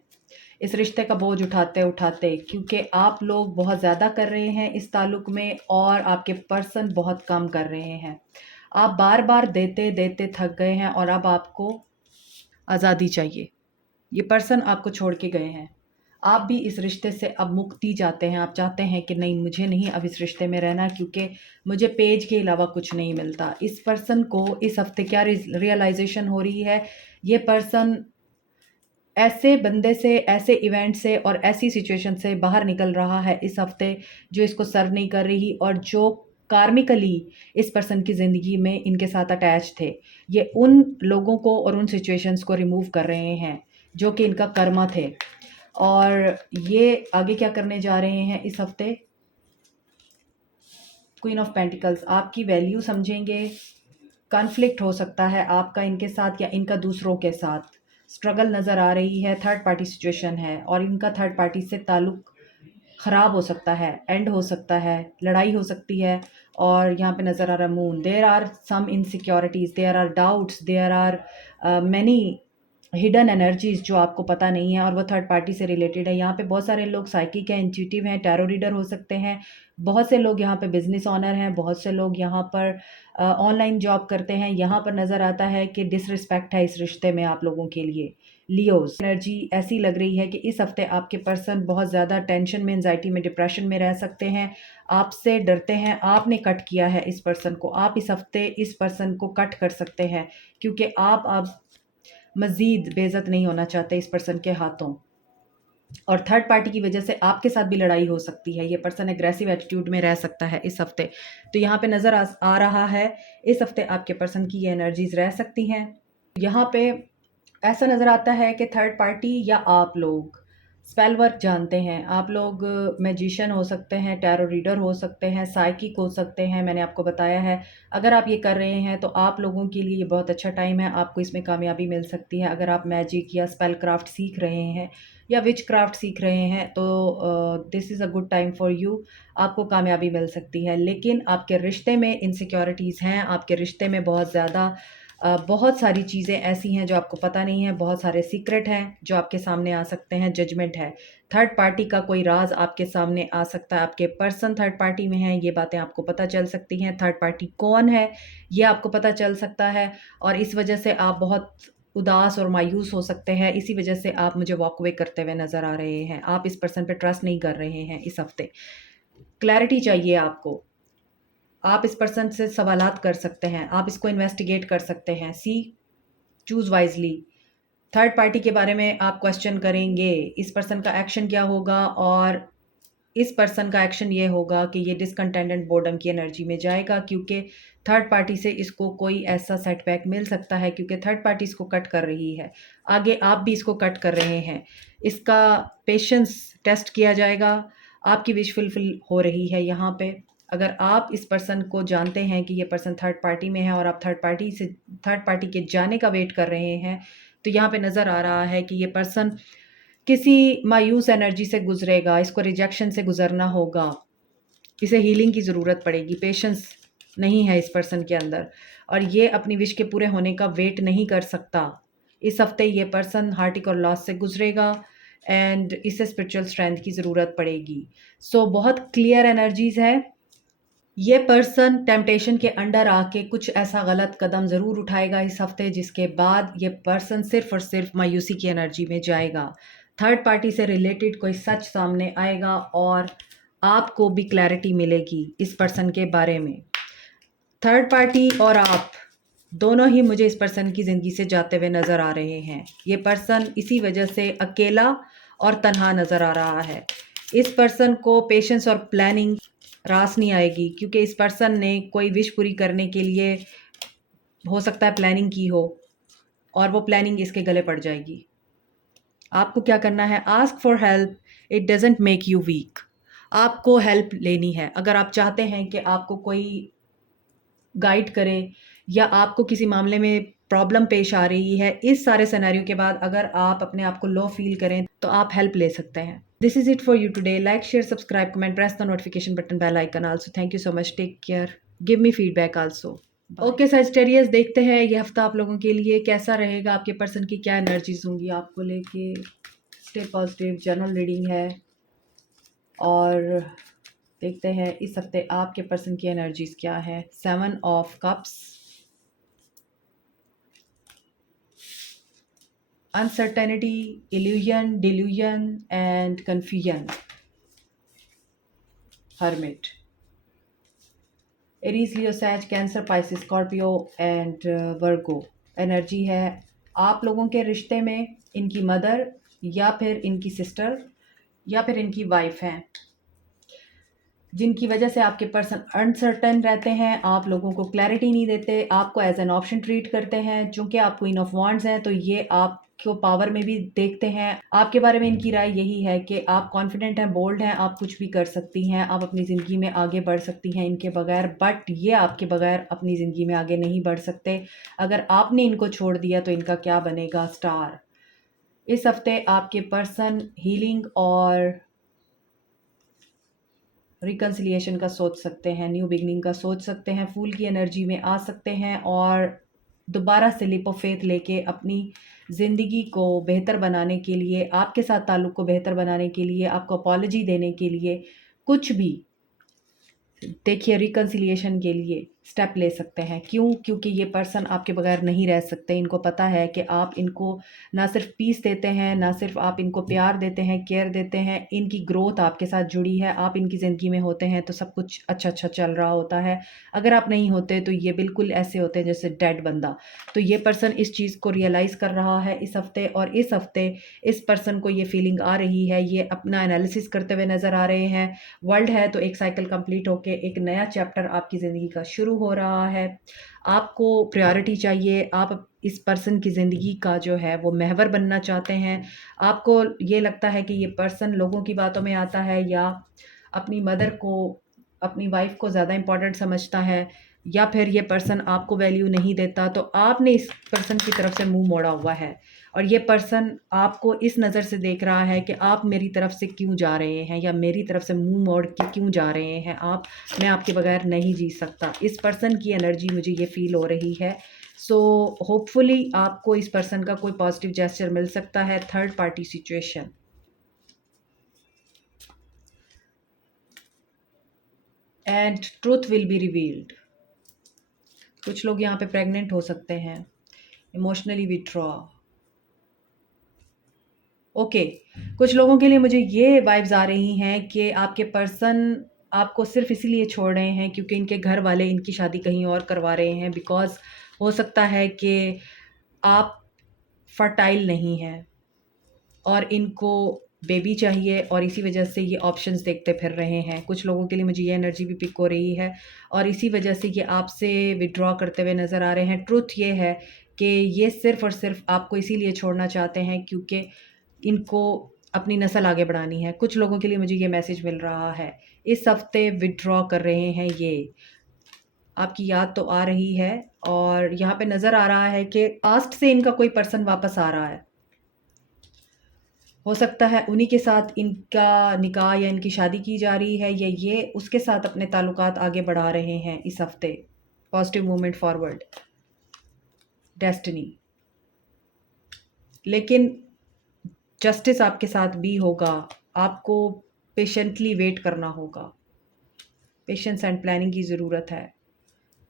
इस रिश्ते का बोझ उठाते उठाते, क्योंकि आप लोग बहुत ज़्यादा कर रहे हैं इस ताल्लुक़ में और आपके पर्सन बहुत कम कर रहे हैं। आप बार बार देते देते थक गए हैं और अब आपको आज़ादी चाहिए। ये पर्सन आपको छोड़ के गए हैं, आप भी इस रिश्ते से अब मुक्ति चाहते हैं, आप चाहते हैं कि नहीं, मुझे नहीं अब इस रिश्ते में रहना, क्योंकि मुझे पेज के अलावा कुछ नहीं मिलता। इस पर्सन को इस हफ्ते क्या रियलाइजेशन हो रही है, ये पर्सन ऐसे बंदे से, ऐसे इवेंट से और ऐसी सिचुएशन से बाहर निकल रहा है इस हफ्ते जो इसको सर्व नहीं कर रही, और जो कार्मिकली इस पर्सन की ज़िंदगी में इनके साथ अटैच थे, ये उन लोगों को और उन सिचुएशंस को रिमूव कर रहे हैं जो कि इनका कर्मा थे। और ये आगे क्या करने जा रहे हैं इस हफ्ते, क्वीन ऑफ पेंटिकल्स, आपकी वैल्यू समझेंगे। कॉन्फ्लिक्ट हो सकता है आपका इनके साथ या इनका दूसरों के साथ, स्ट्रगल नज़र आ रही है, थर्ड पार्टी सिचुएशन है और इनका थर्ड पार्टी से ताल्लुक़ ख़राब हो सकता है, एंड हो सकता है, लड़ाई हो सकती है। और यहाँ पे नज़र आ रहा है moon, there are some insecurities, there are doubts, there are many hidden energies जो आपको पता नहीं है और वो थर्ड पार्टी से रिलेटेड है। यहाँ पे बहुत सारे लोग साइकिक हैं, इंट्यूटिव हैं, टैरो रीडर हो सकते हैं। बहुत से लोग यहाँ पे बिजनेस ऑनर हैं, बहुत से लोग यहाँ पर ऑनलाइन जॉब करते हैं। यहाँ पर नज़र आता है कि डिसरिस्पेक्ट है इस रिश्ते में आप लोगों के लिए। लियोज़ एनर्जी ऐसी लग रही है कि इस हफ्ते आपके पर्सन बहुत ज़्यादा टेंशन में, एंजाइटी में, डिप्रेशन में रह सकते हैं, आपसे डरते हैं। आपने कट किया है इस पर्सन को, आप इस हफ्ते इस पर्सन को कट कर सकते हैं, क्योंकि आप अब मज़ीद बेइज्जत नहीं होना चाहते इस पर्सन के हाथों। और थर्ड पार्टी की वजह से आपके साथ भी लड़ाई हो सकती है। ये पर्सन एग्रेसिव एटीट्यूड में रह सकता है इस हफ्ते। तो यहाँ पे नज़र आ रहा है इस हफ्ते आपके पर्सन की ये एनर्जीज़ रह सकती हैं। यहाँ पे ऐसा नज़र आता है कि थर्ड पार्टी या आप लोग स्पेल वर्क जानते हैं। आप लोग मैजिशियन हो सकते हैं, टैरो रीडर हो सकते हैं, साइकिक हो सकते हैं, मैंने आपको बताया है। अगर आप ये कर रहे हैं तो आप लोगों के लिए ये बहुत अच्छा टाइम है, आपको इसमें कामयाबी मिल सकती है। अगर आप मैजिक या स्पेल क्राफ्ट सीख रहे हैं या विच क्राफ्ट सीख रहे हैं तो this is a good time for you, आपको कामयाबी मिल सकती है। लेकिन आपके रिश्ते में इनसिक्योरिटीज़ हैं, आपके रिश्ते में बहुत ज़्यादा बहुत सारी चीज़ें ऐसी हैं जो आपको पता नहीं है, बहुत सारे सीक्रेट हैं जो आपके सामने आ सकते हैं, जजमेंट है। थर्ड पार्टी का कोई राज़ आपके सामने आ सकता है, आपके पर्सन थर्ड पार्टी में हैं, ये बातें आपको पता चल सकती हैं। थर्ड पार्टी कौन है, ये आपको पता चल सकता है और इस वजह से आप बहुत उदास और मायूस हो सकते हैं। इसी वजह से आप मुझे वॉक अवे करते हुए नज़र आ रहे हैं। आप इस पर्सन पे ट्रस्ट नहीं कर रहे हैं इस हफ़्ते। क्लैरिटी चाहिए आपको। आप इस पर्सन से सवालात कर सकते हैं, आप इसको इन्वेस्टिगेट कर सकते हैं। सी, चूज़ वाइज़ली। थर्ड पार्टी के बारे में आप क्वेश्चन करेंगे, इस पर्सन का एक्शन क्या होगा, और इस पर्सन का एक्शन ये होगा कि ये डिसकंटेंटेड बोर्डम की एनर्जी में जाएगा, क्योंकि थर्ड पार्टी से इसको कोई ऐसा सेटबैक मिल सकता है, क्योंकि थर्ड पार्टी इसको कट कर रही है। आगे आप भी इसको कट कर रहे हैं। इसका पेशेंस टेस्ट किया जाएगा। आपकी विश फुलफिल हो रही है यहाँ पे। अगर आप इस पर्सन को जानते हैं कि ये पर्सन थर्ड पार्टी में है और आप थर्ड पार्टी के जाने का वेट कर रहे हैं, तो यहाँ पे नज़र आ रहा है कि ये पर्सन किसी मायूस एनर्जी से गुजरेगा, इसको रिजेक्शन से गुजरना होगा, इसे हीलिंग की ज़रूरत पड़ेगी, पेशेंस नहीं है इस पर्सन के अंदर और ये अपनी विश के पूरे होने का वेट नहीं कर सकता। इस हफ्ते ये पर्सन हार्टिक और लॉस से गुजरेगा एंड इसे स्पिरिचुअल स्ट्रेंथ की ज़रूरत पड़ेगी। सो बहुत क्लियर एनर्जीज़ है। ये पर्सन टेम्पटेशन के अंडर आके कुछ ऐसा गलत कदम ज़रूर उठाएगा इस हफ्ते, जिसके बाद ये पर्सन सिर्फ़ और सिर्फ मायूसी की एनर्जी में जाएगा। थर्ड पार्टी से रिलेटेड कोई सच सामने आएगा और आपको भी क्लैरिटी मिलेगी इस पर्सन के बारे में। थर्ड पार्टी और आप दोनों ही मुझे इस पर्सन की ज़िंदगी से जाते हुए नज़र आ रहे हैं। ये पर्सन इसी वजह से अकेला और तन्हा नज़र आ रहा है। इस पर्सन को पेशेंस और प्लानिंग रास नहीं आएगी, क्योंकि इस पर्सन ने कोई विश पूरी करने के लिए हो सकता है प्लानिंग की हो और वो प्लानिंग इसके गले पड़ जाएगी। आपको क्या करना है, ask for help, it doesn't make you weak. आपको हेल्प लेनी है। अगर आप चाहते हैं कि आपको कोई गाइड करे या आपको किसी मामले में प्रॉब्लम पेश आ रही है, इस सारे सिनेरियो के बाद अगर आप अपने आप को लो फील करें तो आप हेल्प ले सकते हैं। This is it for you today. Like, share, subscribe, comment, press the notification button, bell icon also. Thank you so much, take care, give me feedback also. Okay Sagittarius, देखते हैं ये हफ्ता आप लोगों के लिए कैसा रहेगा, आपके पर्सन की क्या एनर्जीज होंगी आपको लेके। स्टे पॉजिटिव, जनरल रीडिंग है और देखते हैं इस हफ्ते आपके पर्सन की एनर्जीज क्या है। 7 of cups, uncertainty, illusion, delusion and confusion. Hermit. Aries, Leo, Sag, Cancer, Pisces, Scorpio and Virgo energy है आप लोगों के रिश्ते में इनकी मदर या फिर इनकी सिस्टर या फिर इनकी वाइफ हैं, जिनकी वजह से आपके पर्सन अनसर्टन रहते हैं, आप लोगों को क्लैरिटी नहीं देते, आपको एज एन ऑप्शन ट्रीट करते हैं। चूंकि आप क्वीन ऑफ वांड्स हैं तो ये आपको पावर में भी देखते हैं। आपके बारे में इनकी राय यही है कि आप कॉन्फिडेंट हैं, बोल्ड हैं, आप कुछ भी कर सकती हैं, आप अपनी ज़िंदगी में आगे बढ़ सकती हैं इनके बगैर, बट ये आपके बगैर अपनी ज़िंदगी में आगे नहीं बढ़ सकते। अगर आपने इनको छोड़ दिया तो इनका क्या बनेगा? स्टार। इस हफ्ते आपके पर्सन हीलिंग और रिकन्सिलिएशन का सोच सकते हैं, न्यू बिगनिंग का सोच सकते हैं, फूल की एनर्जी में आ सकते हैं और दोबारा से लिप ऑफ फेथ लेके अपनी ज़िंदगी को बेहतर बनाने के लिए, आपके साथ ताल्लुक़ को बेहतर बनाने के लिए, आपको अपॉलजी देने के लिए, कुछ भी देखिए रिकन्सिलिएशन के लिए स्टेप ले सकते हैं। क्यों? क्योंकि ये पर्सन आपके बगैर नहीं रह सकते। इनको पता है कि आप इनको ना सिर्फ पीस देते हैं, ना सिर्फ आप इनको प्यार देते हैं, केयर देते हैं, इनकी ग्रोथ आपके साथ जुड़ी है। आप इनकी ज़िंदगी में होते हैं तो सब कुछ अच्छा चल रहा होता है। अगर आप नहीं होते तो ये बिल्कुल ऐसे होते हैं जैसे डेड बंदा। तो ये पर्सन इस चीज़ को रियलाइज़ कर रहा है इस हफ्ते, और इस हफ्ते इस पर्सन को ये फीलिंग आ रही है, ये अपना एनालिसिस करते हुए नज़र आ रहे हैं। वर्ल्ड है तो एक साइकिल कंप्लीट होके एक नया चैप्टर आपकी ज़िंदगी का शुरू हो रहा है। आपको प्रायोरिटी चाहिए, आप इस पर्सन की ज़िंदगी का जो है वो महवर बनना चाहते हैं। आपको ये लगता है कि ये पर्सन लोगों की बातों में आता है या अपनी मदर को, अपनी वाइफ को ज़्यादा इम्पोर्टेंट समझता है, या फिर ये पर्सन आपको वैल्यू नहीं देता, तो आपने इस पर्सन की तरफ से मुंह मोड़ा हुआ है और ये पर्सन आपको इस नज़र से देख रहा है कि आप मेरी तरफ से क्यों जा रहे हैं, या मेरी तरफ से मुंह मोड़ के क्यों जा रहे हैं आप, मैं आपके बगैर नहीं जी सकता। इस पर्सन की एनर्जी मुझे ये फील हो रही है। सो होपफुली आपको इस पर्सन का कोई पॉजिटिव जेस्चर मिल सकता है। Third party situation and truth will be revealed. कुछ लोग यहाँ पे प्रेग्नेंट हो सकते हैं। Emotionally withdraw. ओके, कुछ लोगों के लिए मुझे ये वाइब्स आ रही हैं कि आपके पर्सन आपको सिर्फ इसीलिए छोड़ रहे हैं क्योंकि इनके घर वाले इनकी शादी कहीं और करवा रहे हैं। बिकॉज़ हो सकता है कि आप फर्टाइल नहीं हैं और इनको बेबी चाहिए और इसी वजह से ये ऑप्शंस देखते फिर रहे हैं। कुछ लोगों के लिए मुझे ये एनर्जी भी पिक हो रही है और इसी वजह से ये आपसे विथड्रॉ करते हुए नज़र आ रहे हैं। ट्रुथ ये है कि ये सिर्फ़ और सिर्फ आपको इसीलिए छोड़ना चाहते हैं क्योंकि इनको अपनी नस्ल आगे बढ़ानी है। कुछ लोगों के लिए मुझे ये मैसेज मिल रहा है। इस हफ्ते विथड्रॉ कर रहे हैं ये। आपकी याद तो आ रही है और यहाँ पे नज़र आ रहा है कि पास्ट से इनका कोई पर्सन वापस आ रहा है। हो सकता है उन्हीं के साथ इनका निकाह या इनकी शादी की जा रही है, या ये उसके साथ अपने ताल्लुकात आगे बढ़ा रहे हैं इस हफ्ते। Positive movement forward, destiny. लेकिन जस्टिस आपके साथ भी होगा। आपको पेशेंटली वेट करना होगा। पेशेंस एंड प्लानिंग की ज़रूरत है।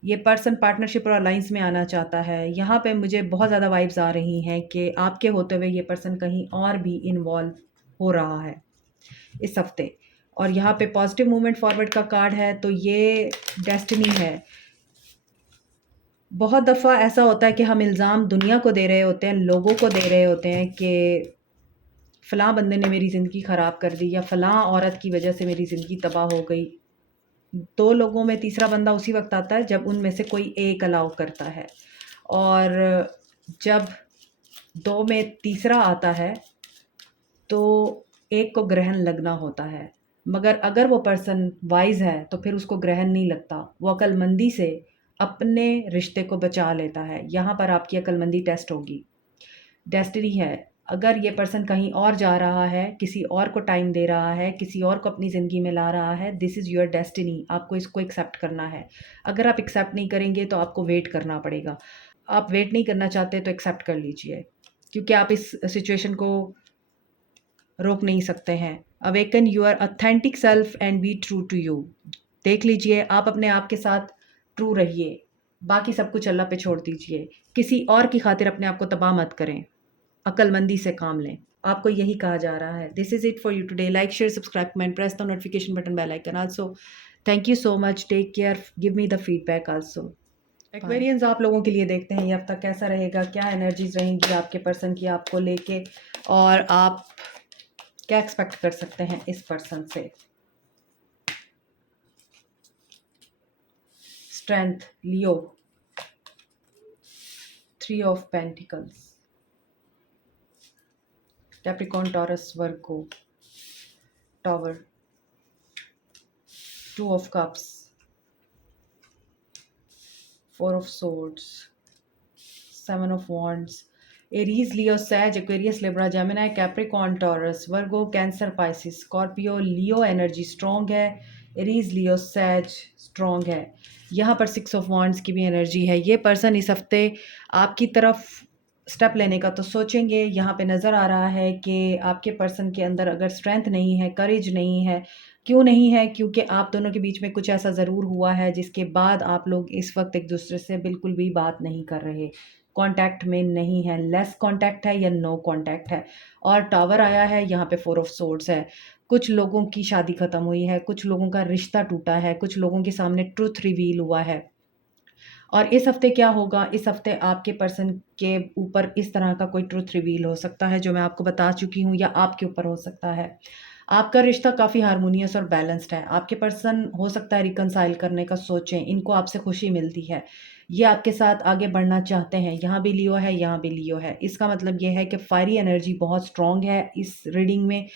ये पर्सन पार्टनरशिप और अलाइंस में आना चाहता है। यहाँ पे मुझे बहुत ज़्यादा वाइब्स आ रही हैं कि आपके होते हुए ये पर्सन कहीं और भी इन्वॉल्व हो रहा है इस हफ्ते। और यहाँ पे पॉजिटिव मूवमेंट फॉरवर्ड का कार्ड है तो ये डेस्टिनी है। बहुत दफ़ा ऐसा होता है कि हम इल्ज़ाम दुनिया को दे रहे होते हैं, लोगों को दे रहे होते हैं कि फ़लाँ बंदे ने मेरी ज़िंदगी ख़राब कर दी या फ़लाँ औरत की वजह से मेरी ज़िंदगी तबाह हो गई। 2 लोगों में तीसरा बंदा उसी वक़्त आता है जब उनमें से कोई एक अलाउ करता है, और जब 2 में तीसरा आता है तो एक को ग्रहण लगना होता है। मगर अगर वो पर्सन वाइज़ है तो फिर उसको ग्रहण नहीं लगता। वो अक्लमंदी से अपने रिश्ते को बचा लेता है। यहाँ पर आपकी अक्लमंदी टेस्ट होगी। डेस्टिनी है। अगर ये पर्सन कहीं और जा रहा है, किसी और को टाइम दे रहा है, किसी और को अपनी ज़िंदगी में ला रहा है, दिस इज़ योर डेस्टिनी। आपको इसको एक्सेप्ट करना है। अगर आप एक्सेप्ट नहीं करेंगे तो आपको वेट करना पड़ेगा। आप वेट नहीं करना चाहते तो एक्सेप्ट कर लीजिए, क्योंकि आप इस सिचुएशन को रोक नहीं सकते हैं। Awaken your authentic self and be true to you. देख लीजिए, आप अपने आप के साथ ट्रू रहिए। बाकी सब कुछ अल्लाह पे छोड़ दीजिए। किसी और की खातिर अपने आप को तबाह मत करें। अक्लमंदी से काम लें, आपको यही कहा जा रहा है। This is it for you today. Like, share, subscribe, comment, press the notification button, bell icon also. Thank you so much, take care, give me the feedback also. Aquarians आप लोगों के लिए देखते हैं ये हफ्ता कैसा रहेगा, क्या एनर्जीज रहेंगी आपके पर्सन की आपको लेके, और आप क्या एक्सपेक्ट कर सकते हैं इस पर्सन से। Strength, Leo, 3 of pentacles, Capricorn, Taurus, Virgo, Tower, 2 of cups, 4 of swords, 7 of wands, Aries, Leo, Sag, Aquarius, Libra, Gemini, Capricorn, Taurus, Virgo, Cancer, Pisces, Scorpio, Leo energy strong है। Aries, Leo, Sag strong है। यहाँ पर 6 of wands की भी energy है। ये person इस हफ्ते आपकी तरफ स्टेप लेने का तो सोचेंगे। यहाँ पे नज़र आ रहा है कि आपके पर्सन के अंदर अगर स्ट्रेंथ नहीं है, करेज नहीं है, क्यों नहीं है? क्योंकि आप दोनों के बीच में कुछ ऐसा ज़रूर हुआ है जिसके बाद आप लोग इस वक्त एक दूसरे से बिल्कुल भी बात नहीं कर रहे, कांटेक्ट में नहीं है, लेस कांटेक्ट है या नो कांटेक्ट है। और टावर आया है, यहाँ पे 4 ऑफ सोर्ड्स है। कुछ लोगों की शादी ख़त्म हुई है, कुछ लोगों का रिश्ता टूटा है, कुछ लोगों के सामने ट्रुथ रिवील हुआ है। और इस हफ्ते क्या होगा, इस हफ्ते आपके पर्सन के ऊपर इस तरह का कोई ट्रुथ रिवील हो सकता है जो मैं आपको बता चुकी हूँ, या आपके ऊपर हो सकता है। आपका रिश्ता काफ़ी हार्मोनियस और बैलेंस्ड है। आपके पर्सन हो सकता है रिकंसाइल करने का सोचें, इनको आपसे खुशी मिलती है, ये आपके साथ आगे बढ़ना चाहते हैं। यहाँ भी लियो है, यहाँ भी लियो है। इसका मतलब ये है कि फायरी एनर्जी बहुत स्ट्रॉन्ग है इस रीडिंग में,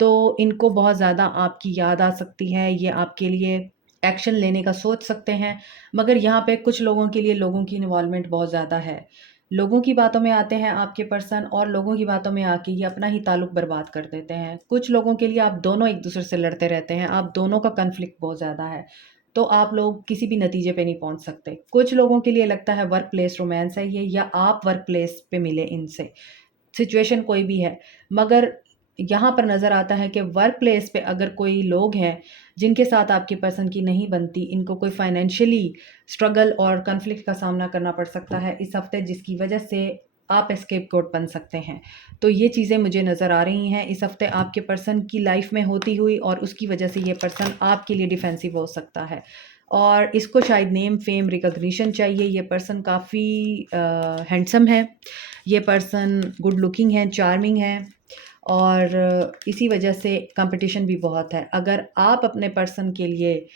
तो इनको बहुत ज़्यादा आपकी याद आ सकती है, ये आपके लिए एक्शन लेने का सोच सकते हैं। मगर यहाँ पे कुछ लोगों के लिए लोगों की इन्वॉल्वमेंट बहुत ज़्यादा है। लोगों की बातों में आते हैं आपके पर्सन, और लोगों की बातों में आके ये अपना ही ताल्लुक बर्बाद कर देते हैं। कुछ लोगों के लिए आप दोनों एक दूसरे से लड़ते रहते हैं, आप दोनों का कन्फ्लिक्ट बहुत ज़्यादा है, तो आप लोग किसी भी नतीजे पे नहीं पहुंच सकते। कुछ लोगों के लिए लगता है वर्क प्लेस रोमांस है ये, या आप वर्क प्लेस पे मिले इनसे, सिचुएशन कोई भी है। मगर यहाँ पर नज़र आता है कि वर्क प्लेस पे अगर कोई लोग हैं जिनके साथ आपकी पर्सन की नहीं बनती, इनको कोई फाइनेंशियली स्ट्रगल और कन्फ्लिक्ट का सामना करना पड़ सकता है इस हफ्ते, जिसकी वजह से आप एस्केप कोड बन सकते हैं। तो ये चीज़ें मुझे नज़र आ रही हैं इस हफ्ते आपके पर्सन की लाइफ में होती हुई, और उसकी वजह से ये पर्सन आपके लिए डिफेंसिव हो सकता है, और इसको शायद नेम, फेम, रिकग्निशन चाहिए। ये पर्सन काफ़ी हैंडसम है, ये पर्सन गुड लुकिंग है, चार्मिंग है, और इसी वजह से कंपटीशन भी बहुत है। अगर आप अपने पर्सन के लिए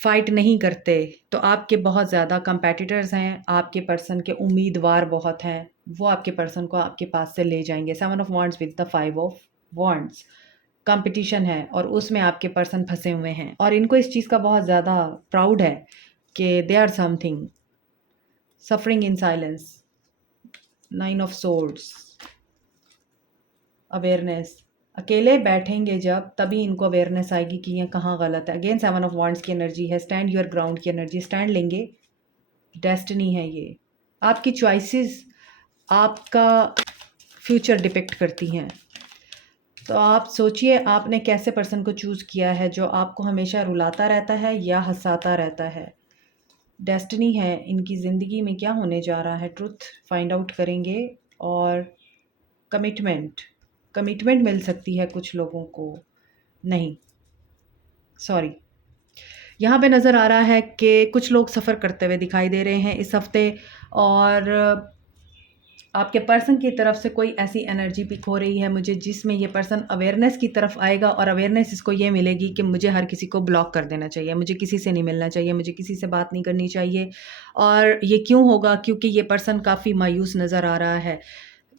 फ़ाइट नहीं करते तो आपके बहुत ज़्यादा कंपेटिटर्स हैं, आपके पर्सन के उम्मीदवार बहुत हैं, वो आपके पर्सन को आपके पास से ले जाएंगे। 7 of wands with the 5 of wands, competition है और उसमें आपके पर्सन फंसे हुए हैं, और इनको इस चीज़ का बहुत ज़्यादा प्राउड है कि they are something, suffering in silence, 9 of swords, awareness. अकेले बैठेंगे जब, तभी इनको अवेयरनेस आएगी कि ये कहाँ गलत है। अगेन 7 ऑफ वॉन्ड्स की एनर्जी है, स्टैंड योर ग्राउंड की एनर्जी, स्टैंड लेंगे, डेस्टिनी है ये। आपकी चॉइसेस आपका फ्यूचर डिपिक्ट करती हैं। तो आप सोचिए आपने कैसे पर्सन को चूज़ किया है, जो आपको हमेशा रुलाता रहता है या हंसाता रहता है। डेस्टिनी है, इनकी ज़िंदगी में क्या होने जा रहा है, ट्रुथ फाइंड आउट करेंगे। और कमिटमेंट, कमिटमेंट मिल सकती है कुछ लोगों को, नहीं सॉरी, यहाँ पे नज़र आ रहा है कि कुछ लोग सफ़र करते हुए दिखाई दे रहे हैं इस हफ्ते, और आपके पर्सन की तरफ से कोई ऐसी एनर्जी पिक हो रही है मुझे, जिसमें ये पर्सन अवेयरनेस की तरफ आएगा, और अवेयरनेस इसको ये मिलेगी कि मुझे हर किसी को ब्लॉक कर देना चाहिए, मुझे किसी से नहीं मिलना चाहिए, मुझे किसी से बात नहीं करनी चाहिए। और ये क्यों होगा? क्योंकि ये पर्सन काफ़ी मायूस नज़र आ रहा है।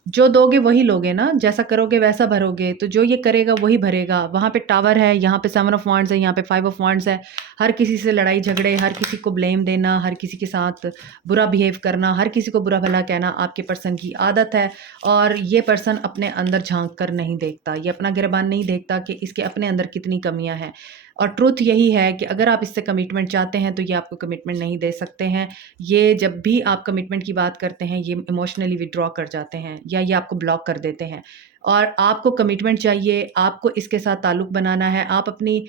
जो दोगे वही लोगे ना, जैसा करोगे वैसा भरोगे, तो जो ये करेगा वही भरेगा। वहाँ पे टावर है, यहाँ पे 7 ऑफ वॉन्ड्स है, यहाँ पे 5 ऑफ वॉन्ड्स है। हर किसी से लड़ाई झगड़े, हर किसी को ब्लेम देना, हर किसी के साथ बुरा बिहेव करना, हर किसी को बुरा भला कहना आपके पर्सन की आदत है। और ये पर्सन अपने अंदर झांक कर नहीं देखता, ये अपना गिरबान नहीं देखता कि इसके अपने अंदर कितनी कमियां हैं। और ट्रुथ यही है कि अगर आप इससे कमिटमेंट चाहते हैं तो ये आपको कमिटमेंट नहीं दे सकते हैं। ये जब भी आप कमिटमेंट की बात करते हैं ये इमोशनली विड्रॉ कर जाते हैं, या ये आपको ब्लॉक कर देते हैं। और आपको कमिटमेंट चाहिए, आपको इसके साथ ताल्लुक़ बनाना है, आप अपनी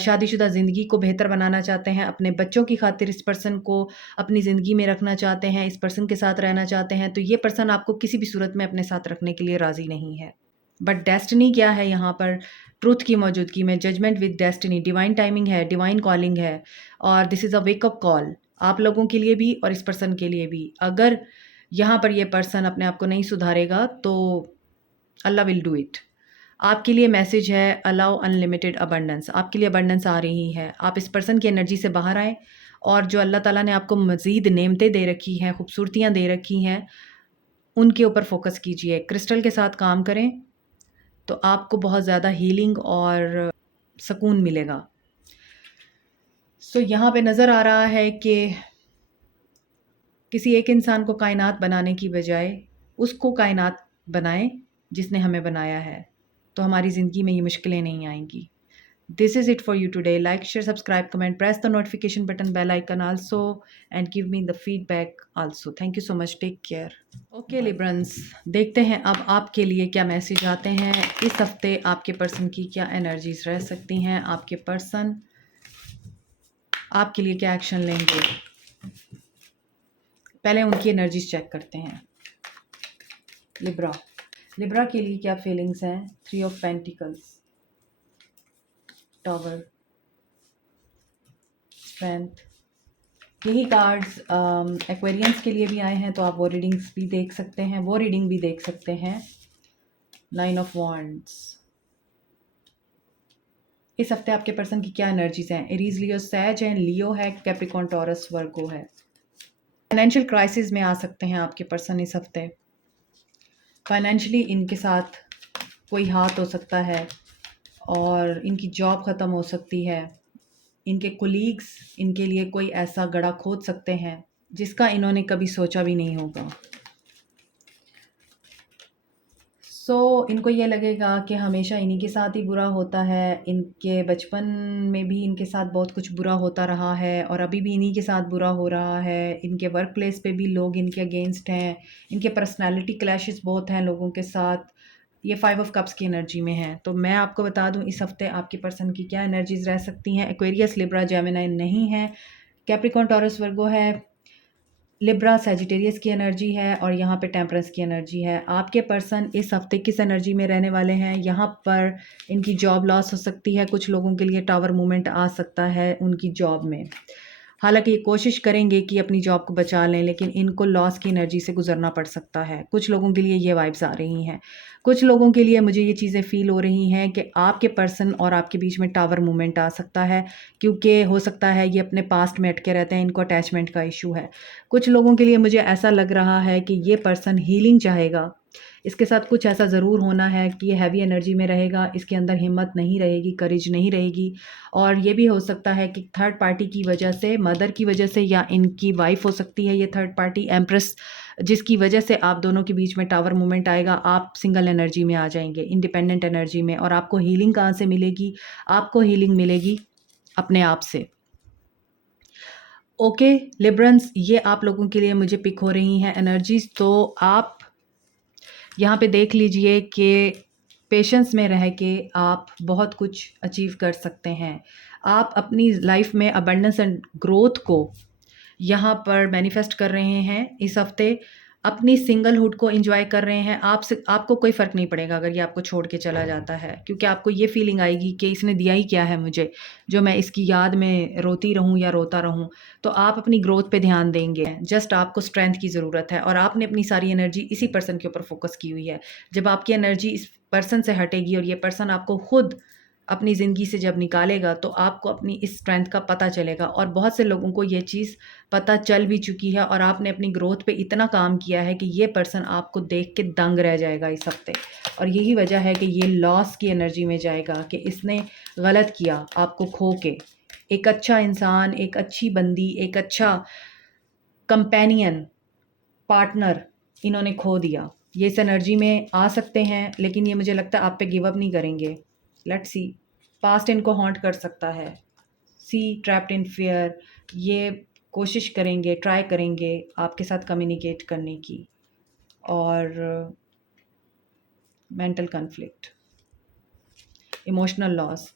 शादीशुदा ज़िंदगी को बेहतर बनाना चाहते हैं, अपने बच्चों की खातिर इस पर्सन को अपनी ज़िंदगी में रखना चाहते हैं, इस पर्सन के साथ रहना चाहते हैं, तो ये पर्सन आपको किसी भी सूरत में अपने साथ रखने के लिए राज़ी नहीं है। बट डेस्टिनी क्या है यहाँ पर? ट्रुथ की मौजूदगी में judgement with destiny, divine timing है, डिवाइन कॉलिंग है और this is a wake up call आप लोगों के लिए भी और इस पर्सन के लिए भी। अगर यहाँ पर ये पर्सन अपने आप को नहीं सुधारेगा तो अल्लाह विल डू इट। आपके लिए मैसेज है अलाउ अनलिमिटेड अबंडेंस, आपके लिए अबंडेंस आ रही है। आप इस पर्सन की एनर्जी से बाहर आएँ और जो अल्लाह ताला ने आपको मज़ीद नेमतें दे रखी हैं, खूबसूरतियाँ दे रखी हैं, उनके ऊपर फ़ोकस कीजिए। क्रिस्टल के साथ काम करें तो आपको बहुत ज़्यादा हीलिंग और सुकून मिलेगा। सो यहाँ पे नज़र आ रहा है कि किसी एक इंसान को कायनात बनाने की बजाय उसको कायनात बनाएं जिसने हमें बनाया है, तो हमारी ज़िंदगी में ये मुश्किलें नहीं आएंगी। This is it for you today. Like, share, subscribe, comment, press the notification button, bell icon also and give me the feedback also. Thank you so much, take care. Okay Librans, देखते हैं अब आपके लिए क्या message आते हैं इस हफ्ते। आपके पर्सन की क्या एनर्जीज रह सकती हैं, आपके पर्सन आपके लिए क्या एक्शन लेंगे, पहले उनकी एनर्जीज चेक करते हैं। लिब्रा के लिए क्या फीलिंग्स हैं? 3 ऑफ पेंटिकल्स, टॉवर, स्ट्रेंथ। यही कार्ड्स एक्वेरियंस के लिए भी आए हैं, तो आप वो रीडिंग्स भी देख सकते हैं, वो रीडिंग भी देख सकते हैं। 9 ऑफ वॉन्ड्स। इस हफ्ते आपके पर्सन की क्या एनर्जीज हैं? एरीज, लियो, सैज है, लियो है, कैप्रिकॉर्न, टॉरस, वर्गो है। फाइनेंशियल क्राइसिस में आ सकते हैं आपके पर्सन इस हफ्ते। फाइनेंशियली इनके साथ कोई हाथ हो सकता है और इनकी जॉब ख़त्म हो सकती है। इनके कोलीग्स इनके लिए कोई ऐसा गड़ा खोद सकते हैं जिसका इन्होंने कभी सोचा भी नहीं होगा। इनको ये लगेगा कि हमेशा इन्हीं के साथ ही बुरा होता है। इनके बचपन में भी इनके साथ बहुत कुछ बुरा होता रहा है और अभी भी इन्हीं के साथ बुरा हो रहा है। इनके वर्क प्लेस पे भी लोग इनके अगेंस्ट हैं। इनके पर्सनालिटी क्लैशेस बहुत हैं लोगों के साथ। ये 5 ऑफ कप्स की एनर्जी में है। तो मैं आपको बता दूं इस हफ्ते आपके पर्सन की क्या एनर्जीज रह सकती हैं। एक्वेरियस, लिब्रा, जेमिनी नहीं है, कैप्रिकॉर्न, टॉरस, वर्गो है, लिब्रा सैजिटेरियस की एनर्जी है और यहाँ पे टेम्परेंस की एनर्जी है। आपके पर्सन इस हफ्ते किस एनर्जी में रहने वाले हैं? यहाँ पर इनकी जॉब लॉस हो सकती है, कुछ लोगों के लिए टावर मूवमेंट आ सकता है उनकी जॉब में। हालांकि ये कोशिश करेंगे कि अपनी जॉब को बचा लें, लेकिन इनको लॉस की एनर्जी से गुजरना पड़ सकता है। कुछ लोगों के लिए ये वाइब्स आ रही हैं। कुछ लोगों के लिए मुझे ये चीज़ें फ़ील हो रही हैं कि आपके पर्सन और आपके बीच में टावर मूवमेंट आ सकता है, क्योंकि हो सकता है ये अपने पास्ट में अटके रहते हैं, इनको अटैचमेंट का इशू है। कुछ लोगों के लिए मुझे ऐसा लग रहा है कि ये पर्सन हीलिंग चाहेगा। इसके साथ कुछ ऐसा ज़रूर होना है कि ये हैवी एनर्जी में रहेगा, इसके अंदर हिम्मत नहीं रहेगी, करेज नहीं रहेगी। और ये भी हो सकता है कि थर्ड पार्टी की वजह से, मदर की वजह से, या इनकी वाइफ हो सकती है ये थर्ड पार्टी, एम्प्रेस, जिसकी वजह से आप दोनों के बीच में टावर मूवमेंट आएगा। आप सिंगल एनर्जी में आ जाएंगे, इंडिपेंडेंट एनर्जी में। और आपको हीलिंग कहाँ से मिलेगी? आपको हीलिंग मिलेगी अपने आप से। ओके लिब्रंस, ये आप लोगों के लिए मुझे पिक हो रही हैं एनर्जीज। तो आप यहाँ पे देख लीजिए कि पेशेंस में रह के आप बहुत कुछ अचीव कर सकते हैं। आप अपनी लाइफ में अबंडेंस एंड ग्रोथ को यहाँ पर मैनिफेस्ट कर रहे हैं इस हफ्ते। अपनी सिंगलहुड को एंजॉय कर रहे हैं। आपको कोई फ़र्क नहीं पड़ेगा अगर ये आपको छोड़ के चला जाता है, क्योंकि आपको ये फीलिंग आएगी कि इसने दिया ही क्या है मुझे, जो मैं इसकी याद में रोती रहूं या रोता रहूं। तो आप अपनी ग्रोथ पे ध्यान देंगे। जस्ट आपको स्ट्रेंथ की ज़रूरत है और आपने अपनी सारी एनर्जी इसी पर्सन के ऊपर फोकस की हुई है। जब आपकी एनर्जी इस पर्सन से हटेगी और ये पर्सन आपको खुद अपनी ज़िंदगी से जब निकालेगा, तो आपको अपनी इस स्ट्रेंथ का पता चलेगा। और बहुत से लोगों को ये चीज़ पता चल भी चुकी है और आपने अपनी ग्रोथ पे इतना काम किया है कि ये पर्सन आपको देख के दंग रह जाएगा इस हफ्ते। और यही वजह है कि ये लॉस की एनर्जी में जाएगा कि इसने गलत किया आपको खो के। एक अच्छा इंसान, एक अच्छी बंदी, एक अच्छा कंपेनियन, पार्टनर इन्होंने खो दिया। ये इस एनर्जी में आ सकते हैं, लेकिन ये मुझे लगता है आप पे गिव अप नहीं करेंगे। लेट्स सी, पास्ट इनको हॉन्ट कर सकता है। सी, ट्रैप्ड इन फियर, ये कोशिश करेंगे, ट्राई करेंगे आपके साथ कम्युनिकेट करने की। और mental conflict, emotional loss,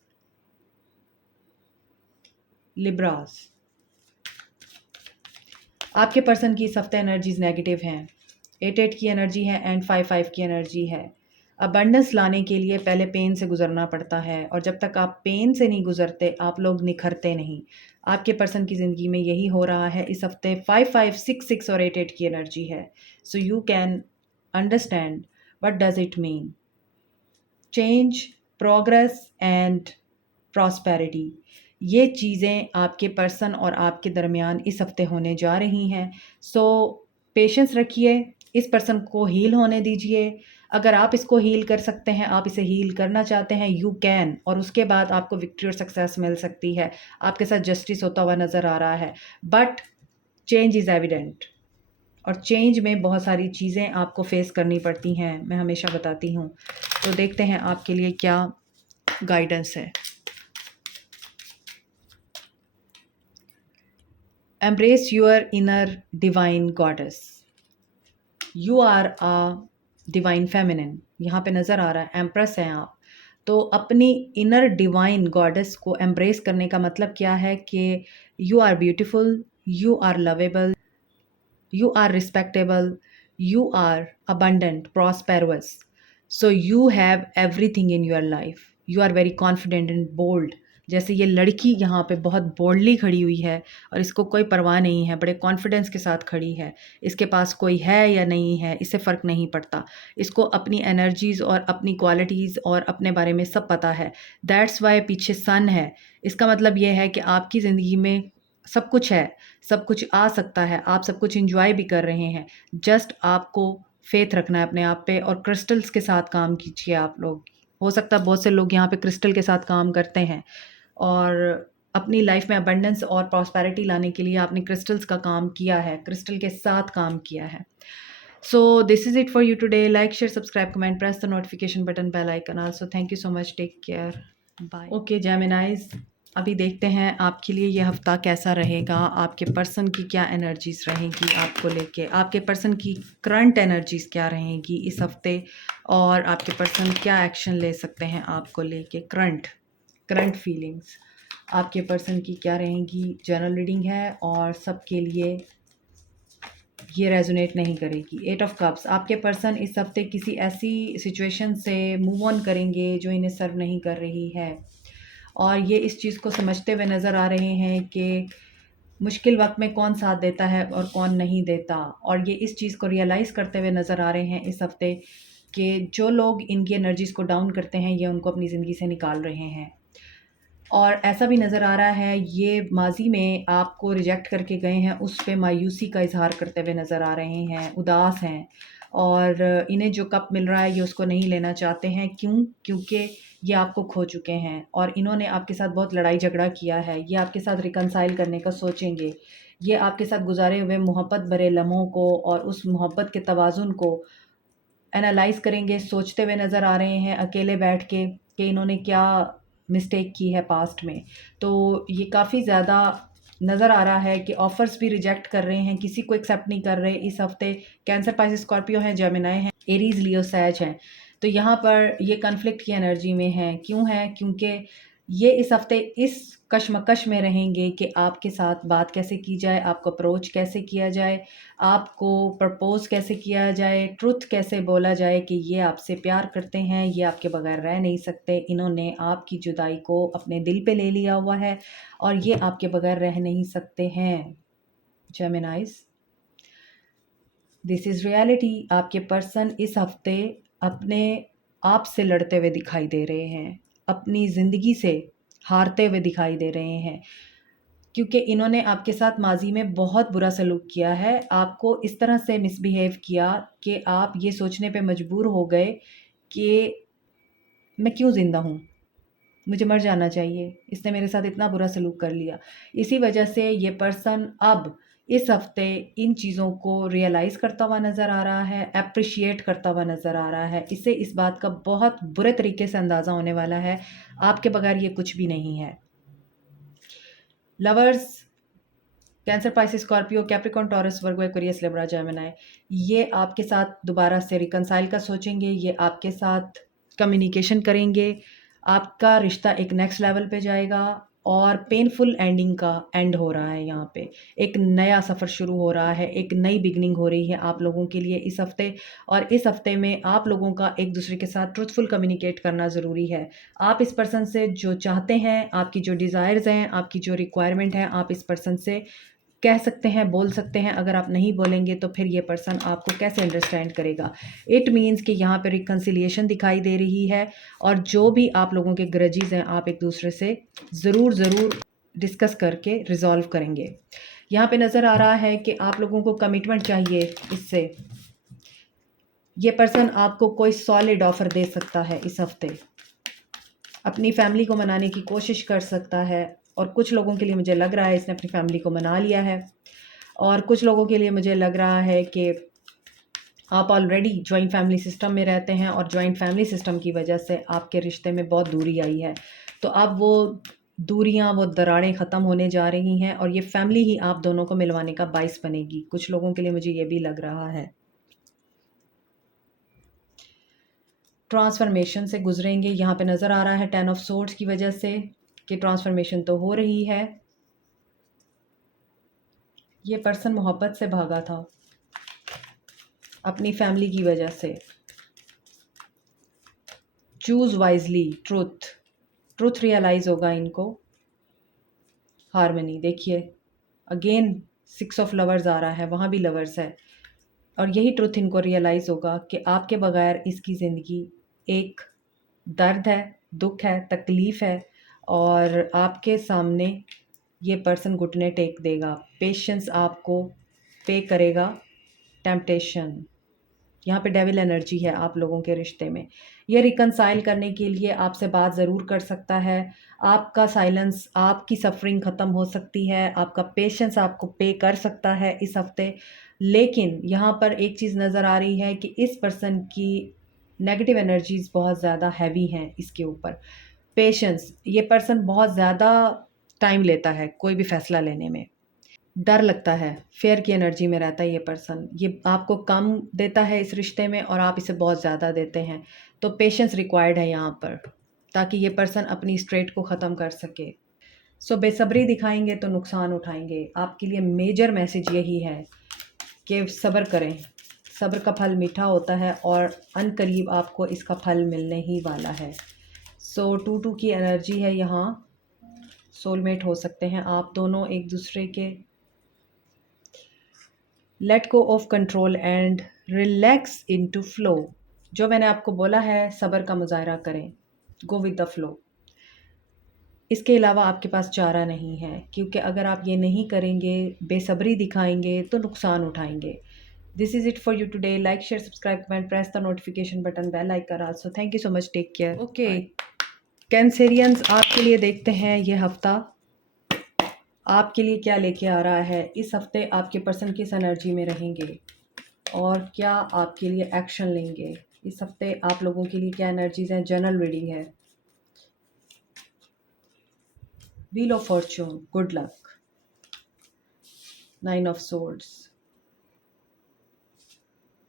Libras. आपके पर्सन की इस हफ्ते एनर्जीज नेगेटिव हैं। 8 की एनर्जी है एंड 5 की एनर्जी है। अबंडेंस लाने के लिए पहले पेन से गुजरना पड़ता है, और जब तक आप पेन से नहीं गुजरते आप लोग निखरते नहीं। आपके पर्सन की ज़िंदगी में यही हो रहा है इस हफ्ते। 5 5 6 6 और 8 की एनर्जी है। So you can understand what does it mean. Change, progress and prosperity, ये चीज़ें आपके पर्सन और आपके दरमियान इस हफ्ते होने जा रही हैं। सो पेशेंस रखिए, इस पर्सन को हील होने दीजिए। अगर आप इसको हील कर सकते हैं, आप इसे हील करना चाहते हैं, यू कैन, और उसके बाद आपको विक्ट्री और सक्सेस मिल सकती है। आपके साथ जस्टिस होता हुआ नज़र आ रहा है, बट चेंज इज़ एविडेंट, और चेंज में बहुत सारी चीज़ें आपको फेस करनी पड़ती हैं, मैं हमेशा बताती हूँ। तो देखते हैं आपके लिए क्या गाइडेंस है। Embrace your inner divine goddess. You are a divine feminine. यहाँ पे नज़र आ रहा है एम्प्रेस हैं आप। तो अपनी इनर डिवाइन गॉडेस को एम्ब्रेस करने का मतलब क्या है कि you are beautiful, you are lovable, you are respectable, you are abundant, prosperous. So you have everything in your life. You are very confident and bold. जैसे ये लड़की यहाँ पे बहुत बोल्डली खड़ी हुई है और इसको कोई परवाह नहीं है, बड़े कॉन्फिडेंस के साथ खड़ी है। इसके पास कोई है या नहीं है इससे फ़र्क नहीं पड़ता। इसको अपनी एनर्जीज़ और अपनी क्वालिटीज़ और अपने बारे में सब पता है। दैट्स वाई पीछे सन है। इसका मतलब ये है कि आपकी ज़िंदगी में सब कुछ है, सब कुछ आ सकता है, आप सब कुछ एंजॉय भी कर रहे हैं। जस्ट आपको फेथ रखना है अपने आप पे, और क्रिस्टल्स के साथ काम कीजिए आप लोग। हो सकता है बहुत से लोग यहाँ पे क्रिस्टल के साथ काम करते हैं, और अपनी लाइफ में अबंडेंस और प्रॉस्पेरिटी लाने के लिए आपने क्रिस्टल्स का काम किया है, क्रिस्टल के साथ काम किया है। So this is it for you today. Like, share, subscribe, comment, press the notification button, bell icon also. Thank you so much, take care, bye. Okay Geminis, अभी देखते हैं आपके लिए ये हफ़्ता कैसा रहेगा। आपके पर्सन की क्या एनर्जीज़ रहेंगी आपको लेके, आपके पर्सन की करंट एनर्जीज़ क्या रहेंगी इस हफ़्ते, और आपके पर्सन क्या एक्शन ले सकते हैं आपको लेके। करंट फीलिंग्स आपके पर्सन की क्या रहेंगी। जनरल रीडिंग है और सबके लिए ये रेजोनेट नहीं करेगी। 8 ऑफ कप्स, आपके पर्सन इस हफ्ते किसी ऐसी सिचुएशन से मूव ऑन करेंगे जो इन्हें सर्व नहीं कर रही है, और ये इस चीज़ को समझते हुए नज़र आ रहे हैं कि मुश्किल वक्त में कौन साथ देता है और कौन नहीं देता, और ये इस चीज़ को रियलाइज़ करते हुए नज़र आ रहे हैं इस हफ्ते कि जो लोग इनकी एनर्जीज़ को डाउन करते हैं ये उनको अपनी ज़िंदगी से निकाल रहे हैं। और ऐसा भी नज़र आ रहा है ये माज़ी में आपको रिजेक्ट करके गए हैं, उस पे मायूसी का इज़हार करते हुए नज़र आ रहे हैं, उदास हैं, और इन्हें जो कप मिल रहा है ये उसको नहीं लेना चाहते हैं। क्यों? क्योंकि ये आपको खो चुके हैं और इन्होंने आपके साथ बहुत लड़ाई झगड़ा किया है। ये आपके साथ रिकंसाइल करने का सोचेंगे। ये आपके साथ गुजारे हुए मोहब्बत भरे लम्हों को और उस मोहब्बत के तवाज़ुन को एनालाइज़ करेंगे, सोचते हुए नज़र आ रहे हैं अकेले बैठ के कि इन्होंने क्या मिस्टेक की है पास्ट में। तो ये काफ़ी ज़्यादा नज़र आ रहा है कि ऑफ़र्स भी रिजेक्ट कर रहे हैं, किसी को एक्सेप्ट नहीं कर रहे इस हफ़्ते। कैंसर, पाइसेस, स्कॉर्पियो हैं, जेमिनी हैं, एरीज़, लियो, सैज हैं। तो यहाँ पर ये कॉन्फ्लिक्ट की एनर्जी में हैं। क्यों है? क्योंकि ये इस हफ़्ते इस कशमकश में रहेंगे कि आपके साथ बात कैसे की जाए, आपको अप्रोच कैसे किया जाए, आपको प्रपोज़ कैसे किया जाए, ट्रुथ कैसे बोला जाए कि ये आपसे प्यार करते हैं, ये आपके बगैर रह नहीं सकते, इन्होंने आपकी जुदाई को अपने दिल पे ले लिया हुआ है और ये आपके बगैर रह नहीं सकते हैं। जेमिनाइज़, दिस इज़ रियलिटी। आपके पर्सन इस हफ़्ते अपने आप से लड़ते हुए दिखाई दे रहे हैं, अपनी ज़िंदगी से हारते हुए दिखाई दे रहे हैं, क्योंकि इन्होंने आपके साथ माज़ी में बहुत बुरा सलूक किया है, आपको इस तरह से मिसबिहेव किया कि आप ये सोचने पे मजबूर हो गए कि मैं क्यों ज़िंदा हूँ, मुझे मर जाना चाहिए, इसने मेरे साथ इतना बुरा सलूक कर लिया। इसी वजह से ये पर्सन अब इस हफ़्ते इन चीज़ों को रियलाइज़ करता हुआ नज़र आ रहा है, एप्रिशिएट करता हुआ नज़र आ रहा है। इसे इस बात का बहुत बुरे तरीके से अंदाज़ा होने वाला है, आपके बगैर ये कुछ भी नहीं है। Lovers, Cancer, Pisces, Scorpio, Capricorn, Taurus, Virgo, Aquarius, Libra, Gemini, ये आपके साथ दोबारा से रिकंसाइल का सोचेंगे, ये आपके साथ कम्युनिकेशन करेंगे, आपका रिश्ता एक नेक्स्ट लेवल पे जाएगा और पेनफुल एंडिंग का एंड हो रहा है यहाँ पे। एक नया सफ़र शुरू हो रहा है, एक नई बिगनिंग हो रही है आप लोगों के लिए इस हफ़्ते। और इस हफ़्ते में आप लोगों का एक दूसरे के साथ ट्रुथफुल कम्युनिकेट करना ज़रूरी है। आप इस पर्सन से जो चाहते हैं, आपकी जो डिज़ायर्स हैं, आपकी जो रिक्वायरमेंट है, आप इस पर्सन से कह सकते हैं, बोल सकते हैं। अगर आप नहीं बोलेंगे तो फिर ये पर्सन आपको कैसे अंडरस्टैंड करेगा। इट मीन्स कि यहाँ पे रिकन्सिलिएशन दिखाई दे रही है और जो भी आप लोगों के ग्रजेस हैं आप एक दूसरे से ज़रूर डिस्कस करके रिजॉल्व करेंगे। यहाँ पे नज़र आ रहा है कि आप लोगों को कमिटमेंट चाहिए इससे। ये पर्सन आपको कोई सॉलिड ऑफर दे सकता है इस हफ्ते, अपनी फैमिली को मनाने की कोशिश कर सकता है। और कुछ लोगों के लिए मुझे लग रहा है इसने अपनी फैमिली को मना लिया है और कुछ लोगों के लिए मुझे लग रहा है कि आप ऑलरेडी जॉइंट फैमिली सिस्टम में रहते हैं और जॉइंट फैमिली सिस्टम की वजह से आपके रिश्ते में बहुत दूरी आई है। तो अब वो दूरियां, वो दरारें ख़त्म होने जा रही हैं और ये फैमिली ही आप दोनों को मिलवाने का बाइस बनेगी। कुछ लोगों के लिए मुझे ये भी लग रहा है। ट्रांसफॉर्मेशन से गुजरेंगे, यहाँ पे नज़र आ रहा है 10 ऑफ सोर्ड्स की वजह से कि ट्रांसफॉर्मेशन तो हो रही है। ये पर्सन मोहब्बत से भागा था अपनी फैमिली की वजह से। चूज़ वाइजली, ट्रुथ रियलाइज़ होगा इनको। हारमनी देखिए, अगेन 6 ऑफ लवर्स आ रहा है, वहाँ भी लवर्स है और यही ट्रुथ इनको रियलाइज़ होगा कि आपके बगैर इसकी ज़िंदगी एक दर्द है, दुख है, तकलीफ़ है और आपके सामने ये पर्सन घुटने टेक देगा। पेशेंस आपको पे करेगा टेम्पटेशन। यहाँ पे डेविल एनर्जी है आप लोगों के रिश्ते में। ये रिकंसाइल करने के लिए आपसे बात ज़रूर कर सकता है। आपका साइलेंस, आपकी सफरिंग ख़त्म हो सकती है, आपका पेशेंस आपको पे कर सकता है इस हफ्ते। लेकिन यहाँ पर एक चीज़ नज़र आ रही है कि इस पर्सन की नेगेटिव एनर्जीज़ बहुत ज़्यादा हैवी हैं इसके ऊपर। पेशेंस, ये पर्सन बहुत ज़्यादा टाइम लेता है कोई भी फ़ैसला लेने में। डर लगता है, फेयर की एनर्जी में रहता है ये पर्सन। ये आपको कम देता है इस रिश्ते में और आप इसे बहुत ज़्यादा देते हैं। तो पेशेंस रिक्वायर्ड है यहाँ पर ताकि ये पर्सन अपनी स्ट्रेट को ख़त्म कर सके। सो बेसब्री दिखाएंगे तो नुकसान उठाएंगे। आपके लिए मेजर मैसेज यही है कि सब्र करें। सब्र का फल मीठा होता है और अनकरीब आपको इसका फल मिलने ही वाला है। सो 2-2 की एनर्जी है यहाँ। सोलमेट हो सकते हैं आप दोनों एक दूसरे के। Let go of control and relax into flow. जो मैंने आपको बोला है, सब्र का मुजाहरा करें, गो विद द फ्लो। इसके अलावा आपके पास चारा नहीं है, क्योंकि अगर आप ये नहीं करेंगे, बेसब्री दिखाएंगे तो नुकसान उठाएंगे। This is it for you today. Like, share, subscribe, comment, press the notification button, bell icon also. Thank you so much, take care. Okay Cancerians, आपके लिए देखते हैं ये हफ्ता आपके लिए क्या लेके आ रहा है। इस हफ्ते आपके पर्सन किस एनर्जी में रहेंगे और क्या आपके लिए एक्शन लेंगे। इस हफ्ते आप लोगों के लिए क्या एनर्जीज हैं। जनरल रीडिंग है। Wheel of Fortune, good luck, 9 of swords,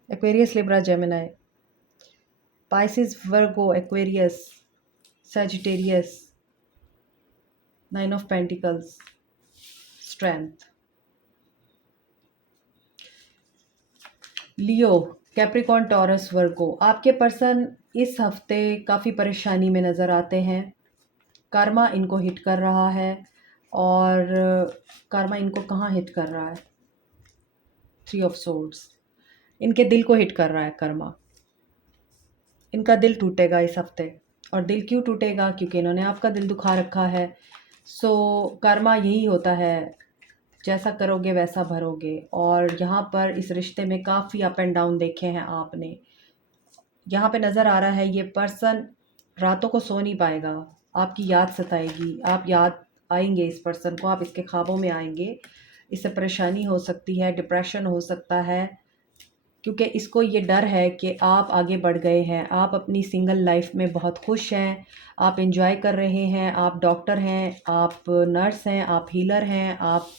Aquarius, Libra, Gemini, Pisces, Virgo, Aquarius, Sagittarius, 9 of pentacles, Strength, Leo, Capricorn, Taurus, Virgo. आपके पर्सन इस हफ्ते काफ़ी परेशानी में नज़र आते हैं। कर्मा इनको हिट कर रहा है और कर्मा इनको कहाँ हिट कर रहा है। 3 ऑफ सोर्ड्स, इनके दिल को हिट कर रहा है कर्मा। इनका दिल टूटेगा इस हफ्ते। और दिल क्यों टूटेगा? क्योंकि इन्होंने आपका दिल दुखा रखा है। सो कर्मा यही होता है, जैसा करोगे वैसा भरोगे। और यहाँ पर इस रिश्ते में काफ़ी अप एंड डाउन देखे हैं आपने। यहाँ पे नज़र आ रहा है ये पर्सन रातों को सो नहीं पाएगा, आपकी याद सताएगी, आप याद आएंगे इस पर्सन को, आप इसके ख्वाबों में आएंगे। इससे परेशानी हो सकती है, डिप्रेशन हो सकता है, क्योंकि इसको ये डर है कि आप आगे बढ़ गए हैं, आप अपनी सिंगल लाइफ में बहुत खुश हैं, आप एंजॉय कर रहे हैं, आप डॉक्टर हैं, आप नर्स हैं, आप हीलर हैं, आप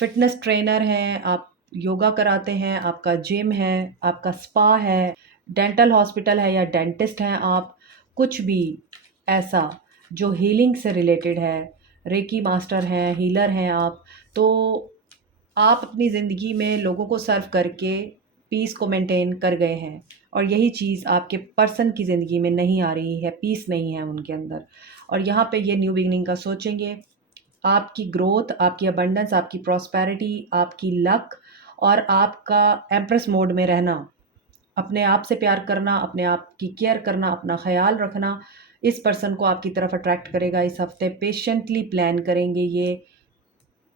फ़िटनेस ट्रेनर हैं, आप योगा कराते हैं, आपका जिम है, आपका स्पा है, डेंटल हॉस्पिटल है या डेंटिस्ट हैं आप, कुछ भी ऐसा जो हीलिंग से रिलेटेड है, रेकी मास्टर हैं, हीलर हैं आप, तो आप अपनी ज़िंदगी में लोगों को सर्व करके पीस को मेंटेन कर गए हैं और यही चीज़ आपके पर्सन की ज़िंदगी में नहीं आ रही है, पीस नहीं है उनके अंदर। और यहाँ पे ये न्यू बिगिनिंग का सोचेंगे, आपकी ग्रोथ, आपकी अबंडेंस, आपकी प्रॉस्पेरिटी, आपकी लक और आपका एम्प्रेस मोड में रहना, अपने आप से प्यार करना, अपने आप की केयर करना, अपना ख़्याल रखना, इस पर्सन को आपकी तरफ अट्रैक्ट करेगा। इस हफ़्ते पेशेंटली प्लान करेंगे, ये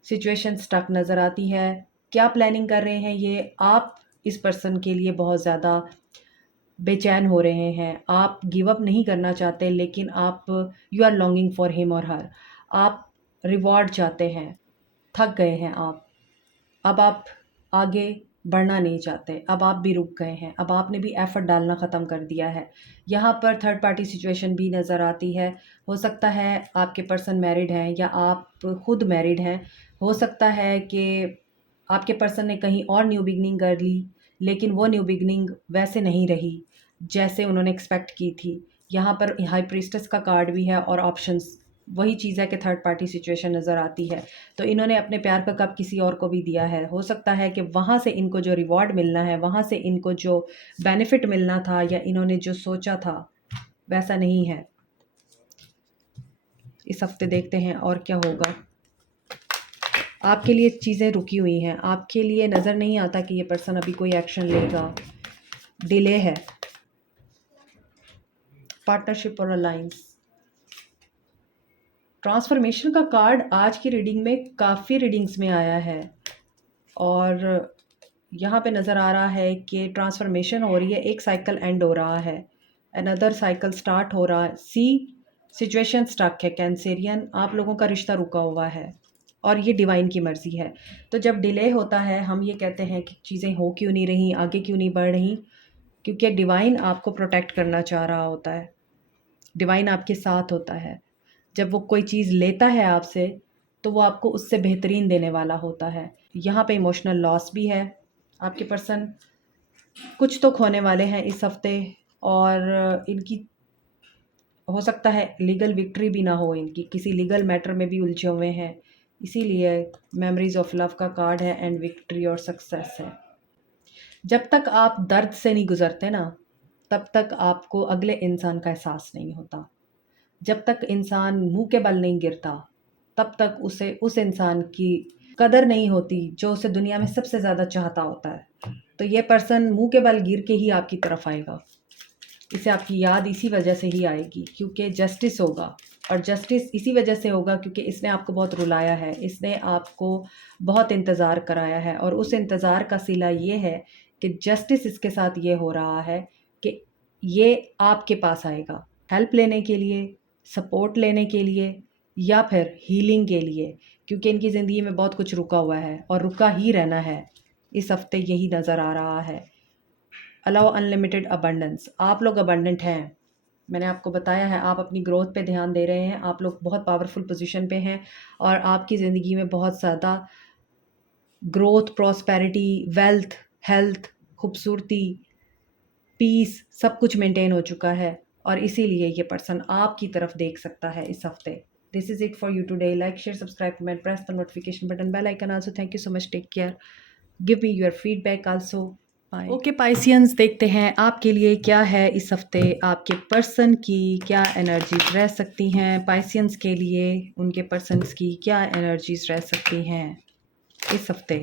सिचुएशन स्टक नज़र आती है। क्या प्लानिंग कर रहे हैं ये? आप इस पर्सन के लिए बहुत ज़्यादा बेचैन हो रहे हैं, आप गिव अप नहीं करना चाहते, लेकिन आप you are longing for him और हर। आप रिवॉर्ड चाहते हैं, थक गए हैं आप। अब आप आगे बढ़ना नहीं चाहते, अब आप भी रुक गए हैं, अब आपने भी एफ़र्ट डालना ख़त्म कर दिया है। यहाँ पर थर्ड पार्टी सिचुएशन भी नज़र आती है। हो सकता है आपके पर्सन मैरिड हैं या आप खुद मैरिड हैं। हो सकता है कि आपके पर्सन ने कहीं और न्यू बिगनिंग कर ली, लेकिन वो न्यू बिगनिंग वैसे नहीं रही जैसे उन्होंने एक्सपेक्ट की थी। यहाँ पर हाई प्रीस्टेस का कार्ड भी है और ऑप्शंस, वही चीज़ है कि थर्ड पार्टी सिचुएशन नज़र आती है। तो इन्होंने अपने प्यार का कप किसी और को भी दिया है। हो सकता है कि वहाँ से इनको जो रिवॉर्ड मिलना है, वहाँ से इनको जो बेनिफिट मिलना था या इन्होंने जो सोचा था, वैसा नहीं है। इस हफ्ते देखते हैं और क्या होगा। आपके लिए चीज़ें रुकी हुई हैं, आपके लिए नज़र नहीं आता कि ये पर्सन अभी कोई एक्शन लेगा, डिले है। पार्टनरशिप और अलायंस, ट्रांसफॉर्मेशन का कार्ड आज की रीडिंग में काफ़ी रीडिंग्स में आया है और यहाँ पे नज़र आ रहा है कि ट्रांसफॉर्मेशन हो रही है, एक साइकिल एंड हो रहा है, अनदर साइकिल स्टार्ट हो रहा है। सी सिचुएशन स्टक है कैंसेरियन, आप लोगों का रिश्ता रुका हुआ है और ये डिवाइन की मर्ज़ी है। तो जब डिले होता है हम ये कहते हैं कि चीज़ें हो क्यों नहीं रही, आगे क्यों नहीं बढ़ रही, क्योंकि डिवाइन आपको प्रोटेक्ट करना चाह रहा होता है, डिवाइन आपके साथ होता है। जब वो कोई चीज़ लेता है आपसे तो वो आपको उससे बेहतरीन देने वाला होता है। यहाँ पे इमोशनल लॉस भी है, आपके पर्सन कुछ तो खोने वाले हैं इस हफ्ते और इनकी हो सकता है लीगल विक्ट्री भी ना हो, इनकी किसी लीगल मैटर में भी उलझे हुए हैं, इसीलिए मेमोरीज ऑफ लव का कार्ड है एंड विक्ट्री और सक्सेस है। जब तक आप दर्द से नहीं गुजरते ना, तब तक आपको अगले इंसान का एहसास नहीं होता। जब तक इंसान मुंह के बल नहीं गिरता, तब तक उसे उस इंसान की कदर नहीं होती जो उसे दुनिया में सबसे ज़्यादा चाहता होता है। तो ये पर्सन मुंह के बल गिर के ही आपकी तरफ आएगा, इसे आपकी याद इसी वजह से ही आएगी क्योंकि जस्टिस होगा। और जस्टिस इसी वजह से होगा क्योंकि इसने आपको बहुत रुलाया है, इसने आपको बहुत इंतज़ार कराया है और उस इंतज़ार का सिला ये है कि जस्टिस इसके साथ ये हो रहा है कि ये आपके पास आएगा हेल्प लेने के लिए, सपोर्ट लेने के लिए या फिर हीलिंग के लिए, क्योंकि इनकी ज़िंदगी में बहुत कुछ रुका हुआ है और रुका ही रहना है। इस हफ्ते यही नज़र आ रहा है। अलाउ अनलिमिटेड अबंडेंस, आप लोग अबंडेंट हैं, मैंने आपको बताया है, आप अपनी ग्रोथ पे ध्यान दे रहे हैं, आप लोग बहुत पावरफुल पोजीशन पे हैं और आपकी ज़िंदगी में बहुत ज़्यादा ग्रोथ, प्रॉस्पेरिटी, वेल्थ, हेल्थ, खूबसूरती, पीस सब कुछ मेंटेन हो चुका है और इसीलिए ये पर्सन आपकी तरफ देख सकता है इस हफ्ते। This is it for you today. Like, share, subscribe, comment, press the notification button, bell icon also. Thank you so much, take care, give me your feedback also. Okay Pisceans, देखते हैं आपके लिए क्या है इस हफ्ते, आपके पर्सन की क्या एनर्जीज रह सकती हैं। पाइसियंस के लिए उनके पर्सन्स की क्या एनर्जीज रह सकती हैं इस हफ्ते।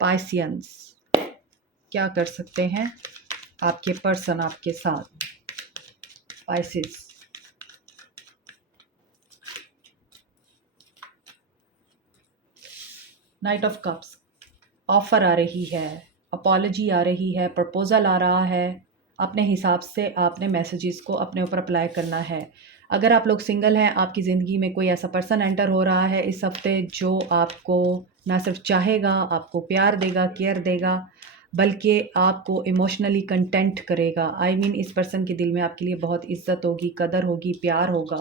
पाइसियंस क्या कर सकते हैं आपके पर्सन आपके साथ। Pisces, Knight of Cups, offer आ रही है, अपॉलजी आ रही है, प्रपोज़ल आ रहा है। अपने हिसाब से आपने मैसेजेस को अपने ऊपर अप्लाई करना है। अगर आप लोग सिंगल हैं, आपकी ज़िंदगी में कोई ऐसा पर्सन एंटर हो रहा है इस हफ्ते जो आपको ना सिर्फ चाहेगा, आपको प्यार देगा, केयर देगा, बल्कि आपको इमोशनली कंटेंट करेगा। आई मीन इस पर्सन के दिल में आपके लिए बहुत इज़्ज़त होगी, कदर होगी, प्यार होगा।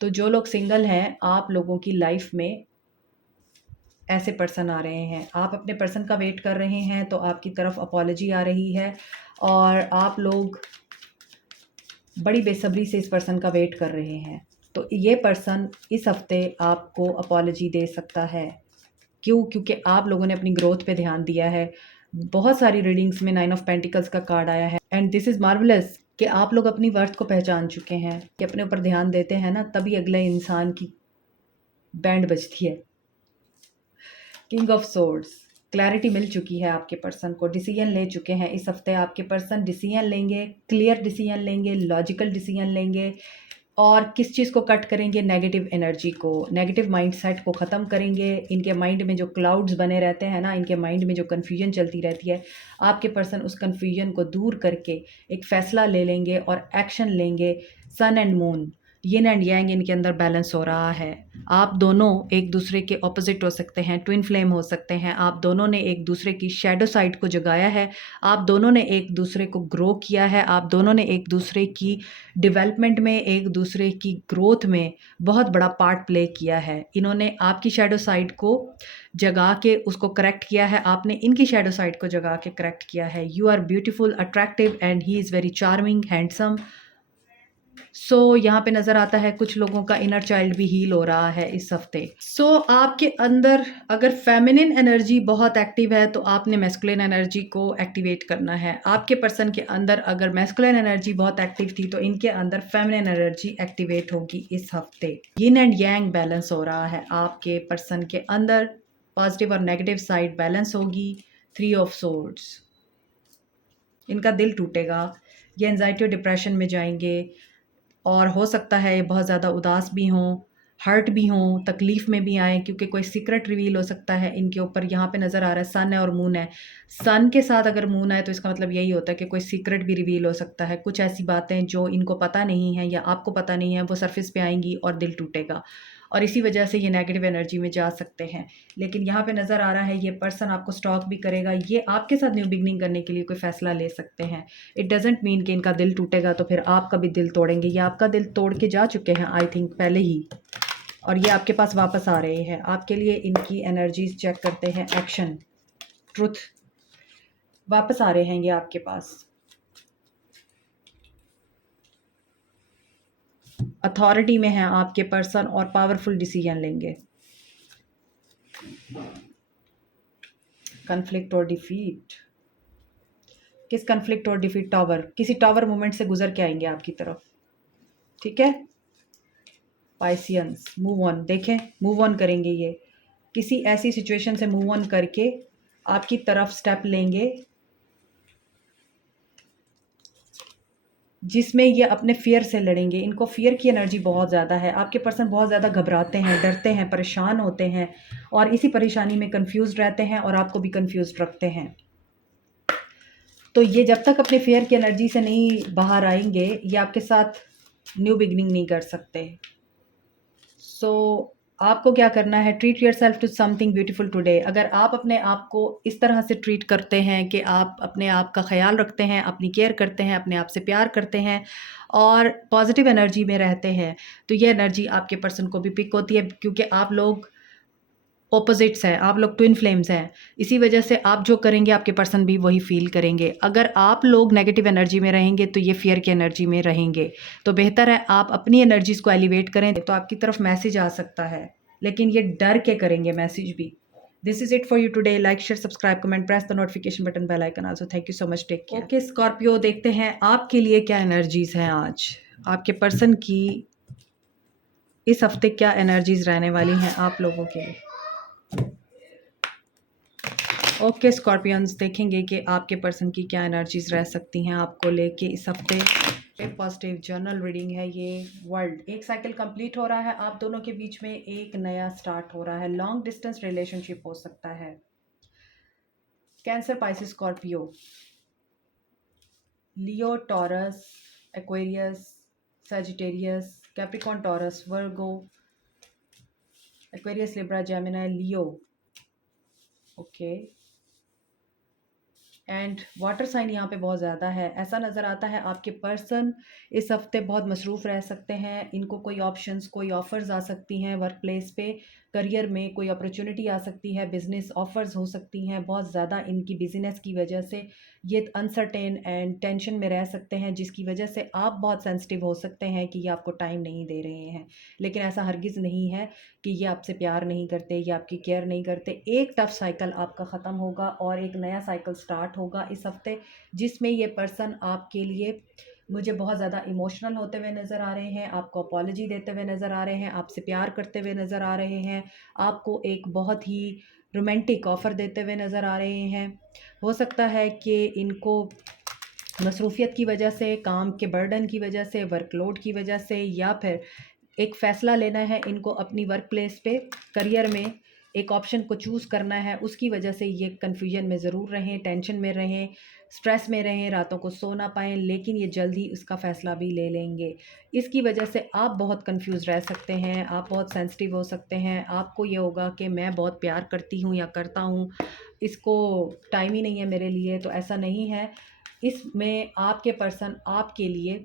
तो जो लोग सिंगल हैं, आप लोगों की लाइफ में ऐसे पर्सन आ रहे हैं। आप अपने पर्सन का वेट कर रहे हैं तो आपकी तरफ अपॉलजी आ रही है और आप लोग बड़ी बेसब्री से इस पर्सन का वेट कर रहे हैं। तो ये पर्सन इस हफ्ते आपको अपॉलजी दे सकता है। क्यों? क्योंकि आप लोगों ने अपनी ग्रोथ पे ध्यान दिया है। बहुत सारी रीडिंग्स में 9 ऑफ पेंटिकल्स का कार्ड आया है एंड दिस इज़ मार्वलस कि आप लोग अपनी वर्थ को पहचान चुके हैं कि अपने ऊपर ध्यान देते हैं ना, तभी अगले इंसान की बैंड बजती है। किंग ऑफ सोर्ड्स, क्लैरिटी मिल चुकी है आपके पर्सन को, डिसीजन ले चुके हैं। इस हफ्ते आपके पर्सन डिसीजन लेंगे, क्लियर डिसीजन लेंगे, लॉजिकल डिसीजन लेंगे और किस चीज़ को कट करेंगे? नेगेटिव एनर्जी को, नेगेटिव माइंडसेट को ख़त्म करेंगे। इनके माइंड में जो क्लाउड्स बने रहते हैं ना, इनके माइंड में जो कन्फ्यूजन चलती रहती है, आपके पर्सन उस कन्फ्यूजन को दूर करके एक फ़ैसला ले लेंगे और एक्शन लेंगे। Sun and moon, yin and yang इनके अंदर बैलेंस हो रहा है। आप दोनों एक दूसरे के ऑपोजिट हो सकते हैं, ट्विन फ्लेम हो सकते हैं। आप दोनों ने एक दूसरे की शैडो साइड को जगाया है। आप दोनों ने एक दूसरे को ग्रो किया है। आप दोनों ने एक दूसरे की डेवलपमेंट में, एक दूसरे की ग्रोथ में बहुत बड़ा पार्ट प्ले किया है। इन्होंने आपकी शैडो साइड को जगा के उसको करेक्ट किया है, आपने इनकी शैडो साइड को जगा के करेक्ट किया है। You are beautiful, attractive and he is very charming, handsome. So यहाँ पे नज़र आता है कुछ लोगों का इनर चाइल्ड भी हील हो रहा है इस हफ्ते। आपके अंदर अगर फेमिनिन एनर्जी बहुत एक्टिव है तो आपने मैस्कुलिन एनर्जी को एक्टिवेट करना है। आपके पर्सन के अंदर अगर मैस्कुलिन एनर्जी बहुत एक्टिव थी तो इनके अंदर फेमिनिन एनर्जी एक्टिवेट होगी इस हफ्ते। यिन एंड यांग बैलेंस हो रहा है आपके पर्सन के अंदर, पॉजिटिव और नेगेटिव साइड बैलेंस होगी। 3 ऑफ सोर्ड्स, इनका दिल टूटेगा, ये एंजाइटी और डिप्रेशन में जाएंगे और हो सकता है ये बहुत ज़्यादा उदास भी हों, हर्ट भी हों, तकलीफ़ में भी आएँ क्योंकि कोई सीक्रेट रिवील हो सकता है इनके ऊपर। यहाँ पे नज़र आ रहा है सन है और मून है। सन के साथ अगर मून आए तो इसका मतलब यही होता है कि कोई सीक्रेट भी रिवील हो सकता है। कुछ ऐसी बातें जो इनको पता नहीं है या आपको पता नहीं है वो सरफेस पे आएँगी और दिल टूटेगा और इसी वजह से ये नेगेटिव एनर्जी में जा सकते हैं। लेकिन यहाँ पे नज़र आ रहा है ये पर्सन आपको स्टॉक भी करेगा। ये आपके साथ न्यू बिगनिंग करने के लिए कोई फ़ैसला ले सकते हैं। इट डज़न्ट मीन कि इनका दिल टूटेगा तो फिर आपका भी दिल तोड़ेंगे। ये आपका दिल तोड़ के जा चुके हैं आई थिंक पहले ही, और ये आपके पास वापस आ रहे हैं। आपके लिए इनकी एनर्जीज चेक करते हैं। एक्शन, ट्रुथ, वापस आ रहे हैं ये आपके पास। अथॉरिटी में हैं आपके पर्सन और पावरफुल डिसीजन लेंगे। कन्फ्लिक्ट और डिफीट, किस कन्फ्लिक्ट और डिफीट? टावर, किसी टावर मूवमेंट से गुजर के आएंगे आपकी तरफ, ठीक है। पाइसियंस, मूव ऑन, देखें मूव ऑन करेंगे ये, किसी ऐसी सिचुएशन से मूव ऑन करके आपकी तरफ स्टेप लेंगे जिसमें ये अपने फियर से लड़ेंगे। इनको फियर की एनर्जी बहुत ज़्यादा है। आपके पर्सन बहुत ज़्यादा घबराते हैं, डरते हैं, परेशान होते हैं और इसी परेशानी में कंफ्यूज रहते हैं और आपको भी कंफ्यूज रखते हैं। तो ये जब तक अपने फियर की एनर्जी से नहीं बाहर आएंगे ये आपके साथ न्यू बिगनिंग नहीं कर सकते। आपको क्या करना है? Treat yourself to something beautiful today. अगर आप अपने आप को इस तरह से ट्रीट करते हैं कि आप अपने आप का ख्याल रखते हैं, अपनी केयर करते हैं, अपने आप से प्यार करते हैं और पॉजिटिव एनर्जी में रहते हैं, तो ये एनर्जी आपके पर्सन को भी पिक होती है क्योंकि आप लोग ऑपोजिट्स हैं, आप लोग ट्विन फ्लेम्स हैं। इसी वजह से आप जो करेंगे आपके पर्सन भी वही फील करेंगे। अगर आप लोग नेगेटिव एनर्जी में रहेंगे तो ये फियर की एनर्जी में रहेंगे। तो बेहतर है आप अपनी एनर्जीज़ को एलिवेट करें तो आपकी तरफ मैसेज आ सकता है, लेकिन ये डर के करेंगे मैसेज भी। This is it for you today. Like, share, subscribe, comment, press the notification button, bell icon also. Thank you so much, take care. Okay Scorpio, देखते हैं आपके लिए क्या एनर्जीज़ हैं आज। आपके पर्सन की इस हफ्ते क्या एनर्जीज़ रहने वाली हैं आप लोगों के लिए। ओके स्कॉर्पियंस, देखेंगे कि आपके पर्सन की क्या एनर्जीज रह सकती हैं आपको लेके इस हफ्ते। एक पॉजिटिव जर्नल रीडिंग है ये। वर्ल्ड, एक साइकिल कंप्लीट हो रहा है, आप दोनों के बीच में एक नया स्टार्ट हो रहा है। लॉन्ग डिस्टेंस रिलेशनशिप हो सकता है। Cancer, Pisces, Scorpio, Leo, Taurus, Aquarius, Sagittarius, Capricorn, Taurus, Virgo, Aquarius, Libra, Gemini, Leo. Okay, and water sign यहाँ पे बहुत ज़्यादा है। ऐसा नज़र आता है आपके पर्सन इस हफ्ते बहुत मसरूफ़ रह सकते हैं। इनको कोई ऑप्शंस, कोई ऑफ़र्स आ सकती हैं वर्क प्लेस पे, करियर में कोई अपॉर्चुनिटी आ सकती है, बिज़नेस ऑफ़र्स हो सकती हैं। बहुत ज़्यादा इनकी बिज़ीनेस की वजह से ये अनसर्टेन एंड टेंशन में रह सकते हैं, जिसकी वजह से आप बहुत सेंसिटिव हो सकते हैं कि ये आपको टाइम नहीं दे रहे हैं। लेकिन ऐसा हरगिज़ नहीं है कि ये आपसे प्यार नहीं करते या आपकी केयर नहीं करते। एक टफ़ साइकिल आपका ख़त्म होगा और एक नया साइकिल स्टार्ट होगा इस हफ़्ते, जिसमें ये पर्सन आपके लिए मुझे बहुत ज़्यादा इमोशनल होते हुए नज़र आ रहे हैं, आपको अपॉलजी देते हुए नज़र आ रहे हैं, आपसे प्यार करते हुए नज़र आ रहे हैं, आपको एक बहुत ही रोमांटिक ऑफ़र देते हुए नज़र आ रहे हैं। हो सकता है कि इनको मसरूफ़ियत की वजह से, काम के बर्डन की वजह से, वर्कलोड की वजह से, या फिर एक फ़ैसला लेना है इनको अपनी वर्क प्लेस पे, करियर में एक ऑप्शन को चूज़ करना है, उसकी वजह से ये कन्फ्यूजन में ज़रूर रहें, टेंशन में रहें, स्ट्रेस में रहें, रातों को सो ना पाएँ, लेकिन ये जल्द ही इसका फ़ैसला भी ले लेंगे। इसकी वजह से आप बहुत कन्फ्यूज़ रह सकते हैं, आप बहुत सेंसिटिव हो सकते हैं, आपको ये होगा कि मैं बहुत प्यार करती हूँ या करता हूँ, इसको टाइम ही नहीं है मेरे लिए, तो ऐसा नहीं है। इसमें आपके पर्सन आपके लिए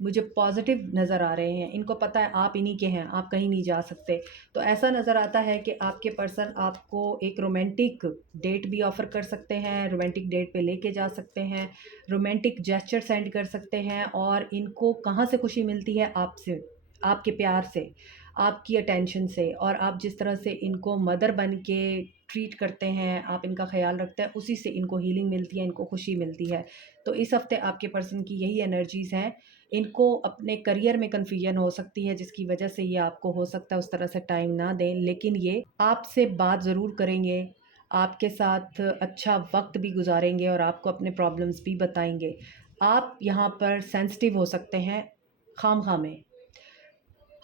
मुझे पॉजिटिव नज़र आ रहे हैं। इनको पता है आप इन्हीं के हैं, आप कहीं नहीं जा सकते। तो ऐसा नज़र आता है कि आपके पर्सन आपको एक रोमांटिक डेट भी ऑफ़र कर सकते हैं, रोमांटिक डेट पे लेके जा सकते हैं, रोमांटिक जेस्चर सेंड कर सकते हैं। और इनको कहाँ से खुशी मिलती है? आपसे, आपके प्यार से, आपकी अटेंशन से, और आप जिस तरह से इनको मदर बन के ट्रीट करते हैं, आप इनका ख़्याल रखते हैं, उसी से इनको हीलिंग मिलती है, इनको खुशी मिलती है। तो इस हफ़्ते आपके पर्सन की यही एनर्जीज़ हैं। इनको अपने करियर में कन्फ्यूजन हो सकती है, जिसकी वजह से ये आपको हो सकता है उस तरह से टाइम ना दें, लेकिन ये आपसे बात ज़रूर करेंगे, आपके साथ अच्छा वक्त भी गुजारेंगे और आपको अपने प्रॉब्लम्स भी बताएंगे। आप यहाँ पर सेंसिटिव हो सकते हैं खामखा में,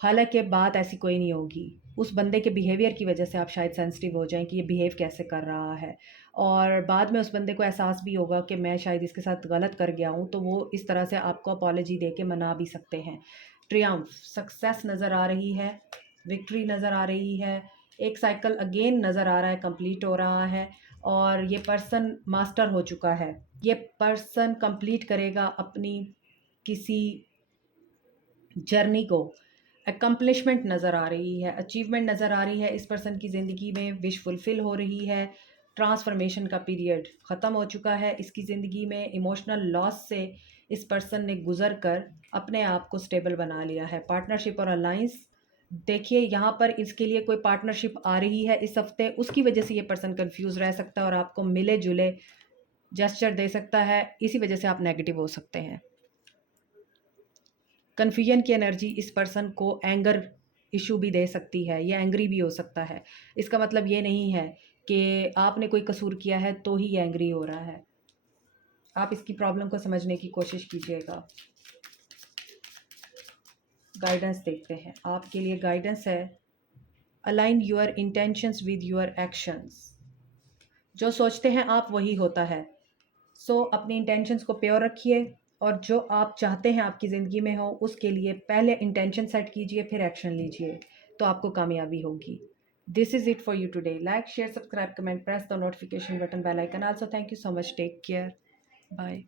हालांकि बात ऐसी कोई नहीं होगी। उस बंदे के बिहेवियर की वजह से आप शायद सेंसिटिव हो जाएं कि ये बिहेव कैसे कर रहा है, और बाद में उस बंदे को एहसास भी होगा कि मैं शायद इसके साथ गलत कर गया हूँ, तो वो इस तरह से आपको अपॉलजी दे के मना भी सकते हैं। ट्रियम्फ, सक्सेस नज़र आ रही है, विक्ट्री नज़र आ रही है, एक साइकिल अगेन नज़र आ रहा है, कंप्लीट हो रहा है, और ये पर्सन मास्टर हो चुका है। ये पर्सन कंप्लीट करेगा अपनी किसी जर्नी को। अकम्पलिशमेंट नज़र आ रही है, अचीवमेंट नज़र आ रही है, इस पर्सन की ज़िंदगी में विश फुलफ़िल हो रही है। ट्रांसफॉर्मेशन का पीरियड ख़त्म हो चुका है इसकी ज़िंदगी में। इमोशनल लॉस से इस पर्सन ने गुज़र कर अपने आप को स्टेबल बना लिया है। पार्टनरशिप और अलाइंस, देखिए यहाँ पर इसके लिए कोई पार्टनरशिप आ रही है इस हफ्ते, उसकी वजह से ये पर्सन कंफ्यूज रह सकता है और आपको मिले जुले जेस्चर दे सकता है, इसी वजह से आप नेगेटिव हो सकते हैं। कन्फ्यूजन की एनर्जी इस पर्सन को एंगर इशू भी दे सकती है, ये एंग्री भी हो सकता है। इसका मतलब ये नहीं है कि आपने कोई कसूर किया है तो ही ये एंग्री हो रहा है। आप इसकी प्रॉब्लम को समझने की कोशिश कीजिएगा। गाइडेंस देखते हैं, आपके लिए गाइडेंस है, align your intentions with your actions. जो सोचते हैं आप वही होता है। सो अपनी इंटेंशंस को प्योर रखिए, और जो आप चाहते हैं आपकी ज़िंदगी में हो उसके लिए पहले इंटेंशन सेट कीजिए, फिर एक्शन लीजिए, तो आपको कामयाबी होगी। This is it for you today. Like, share, subscribe, comment, press the notification button, bell icon. Also thank you so much, take care, bye.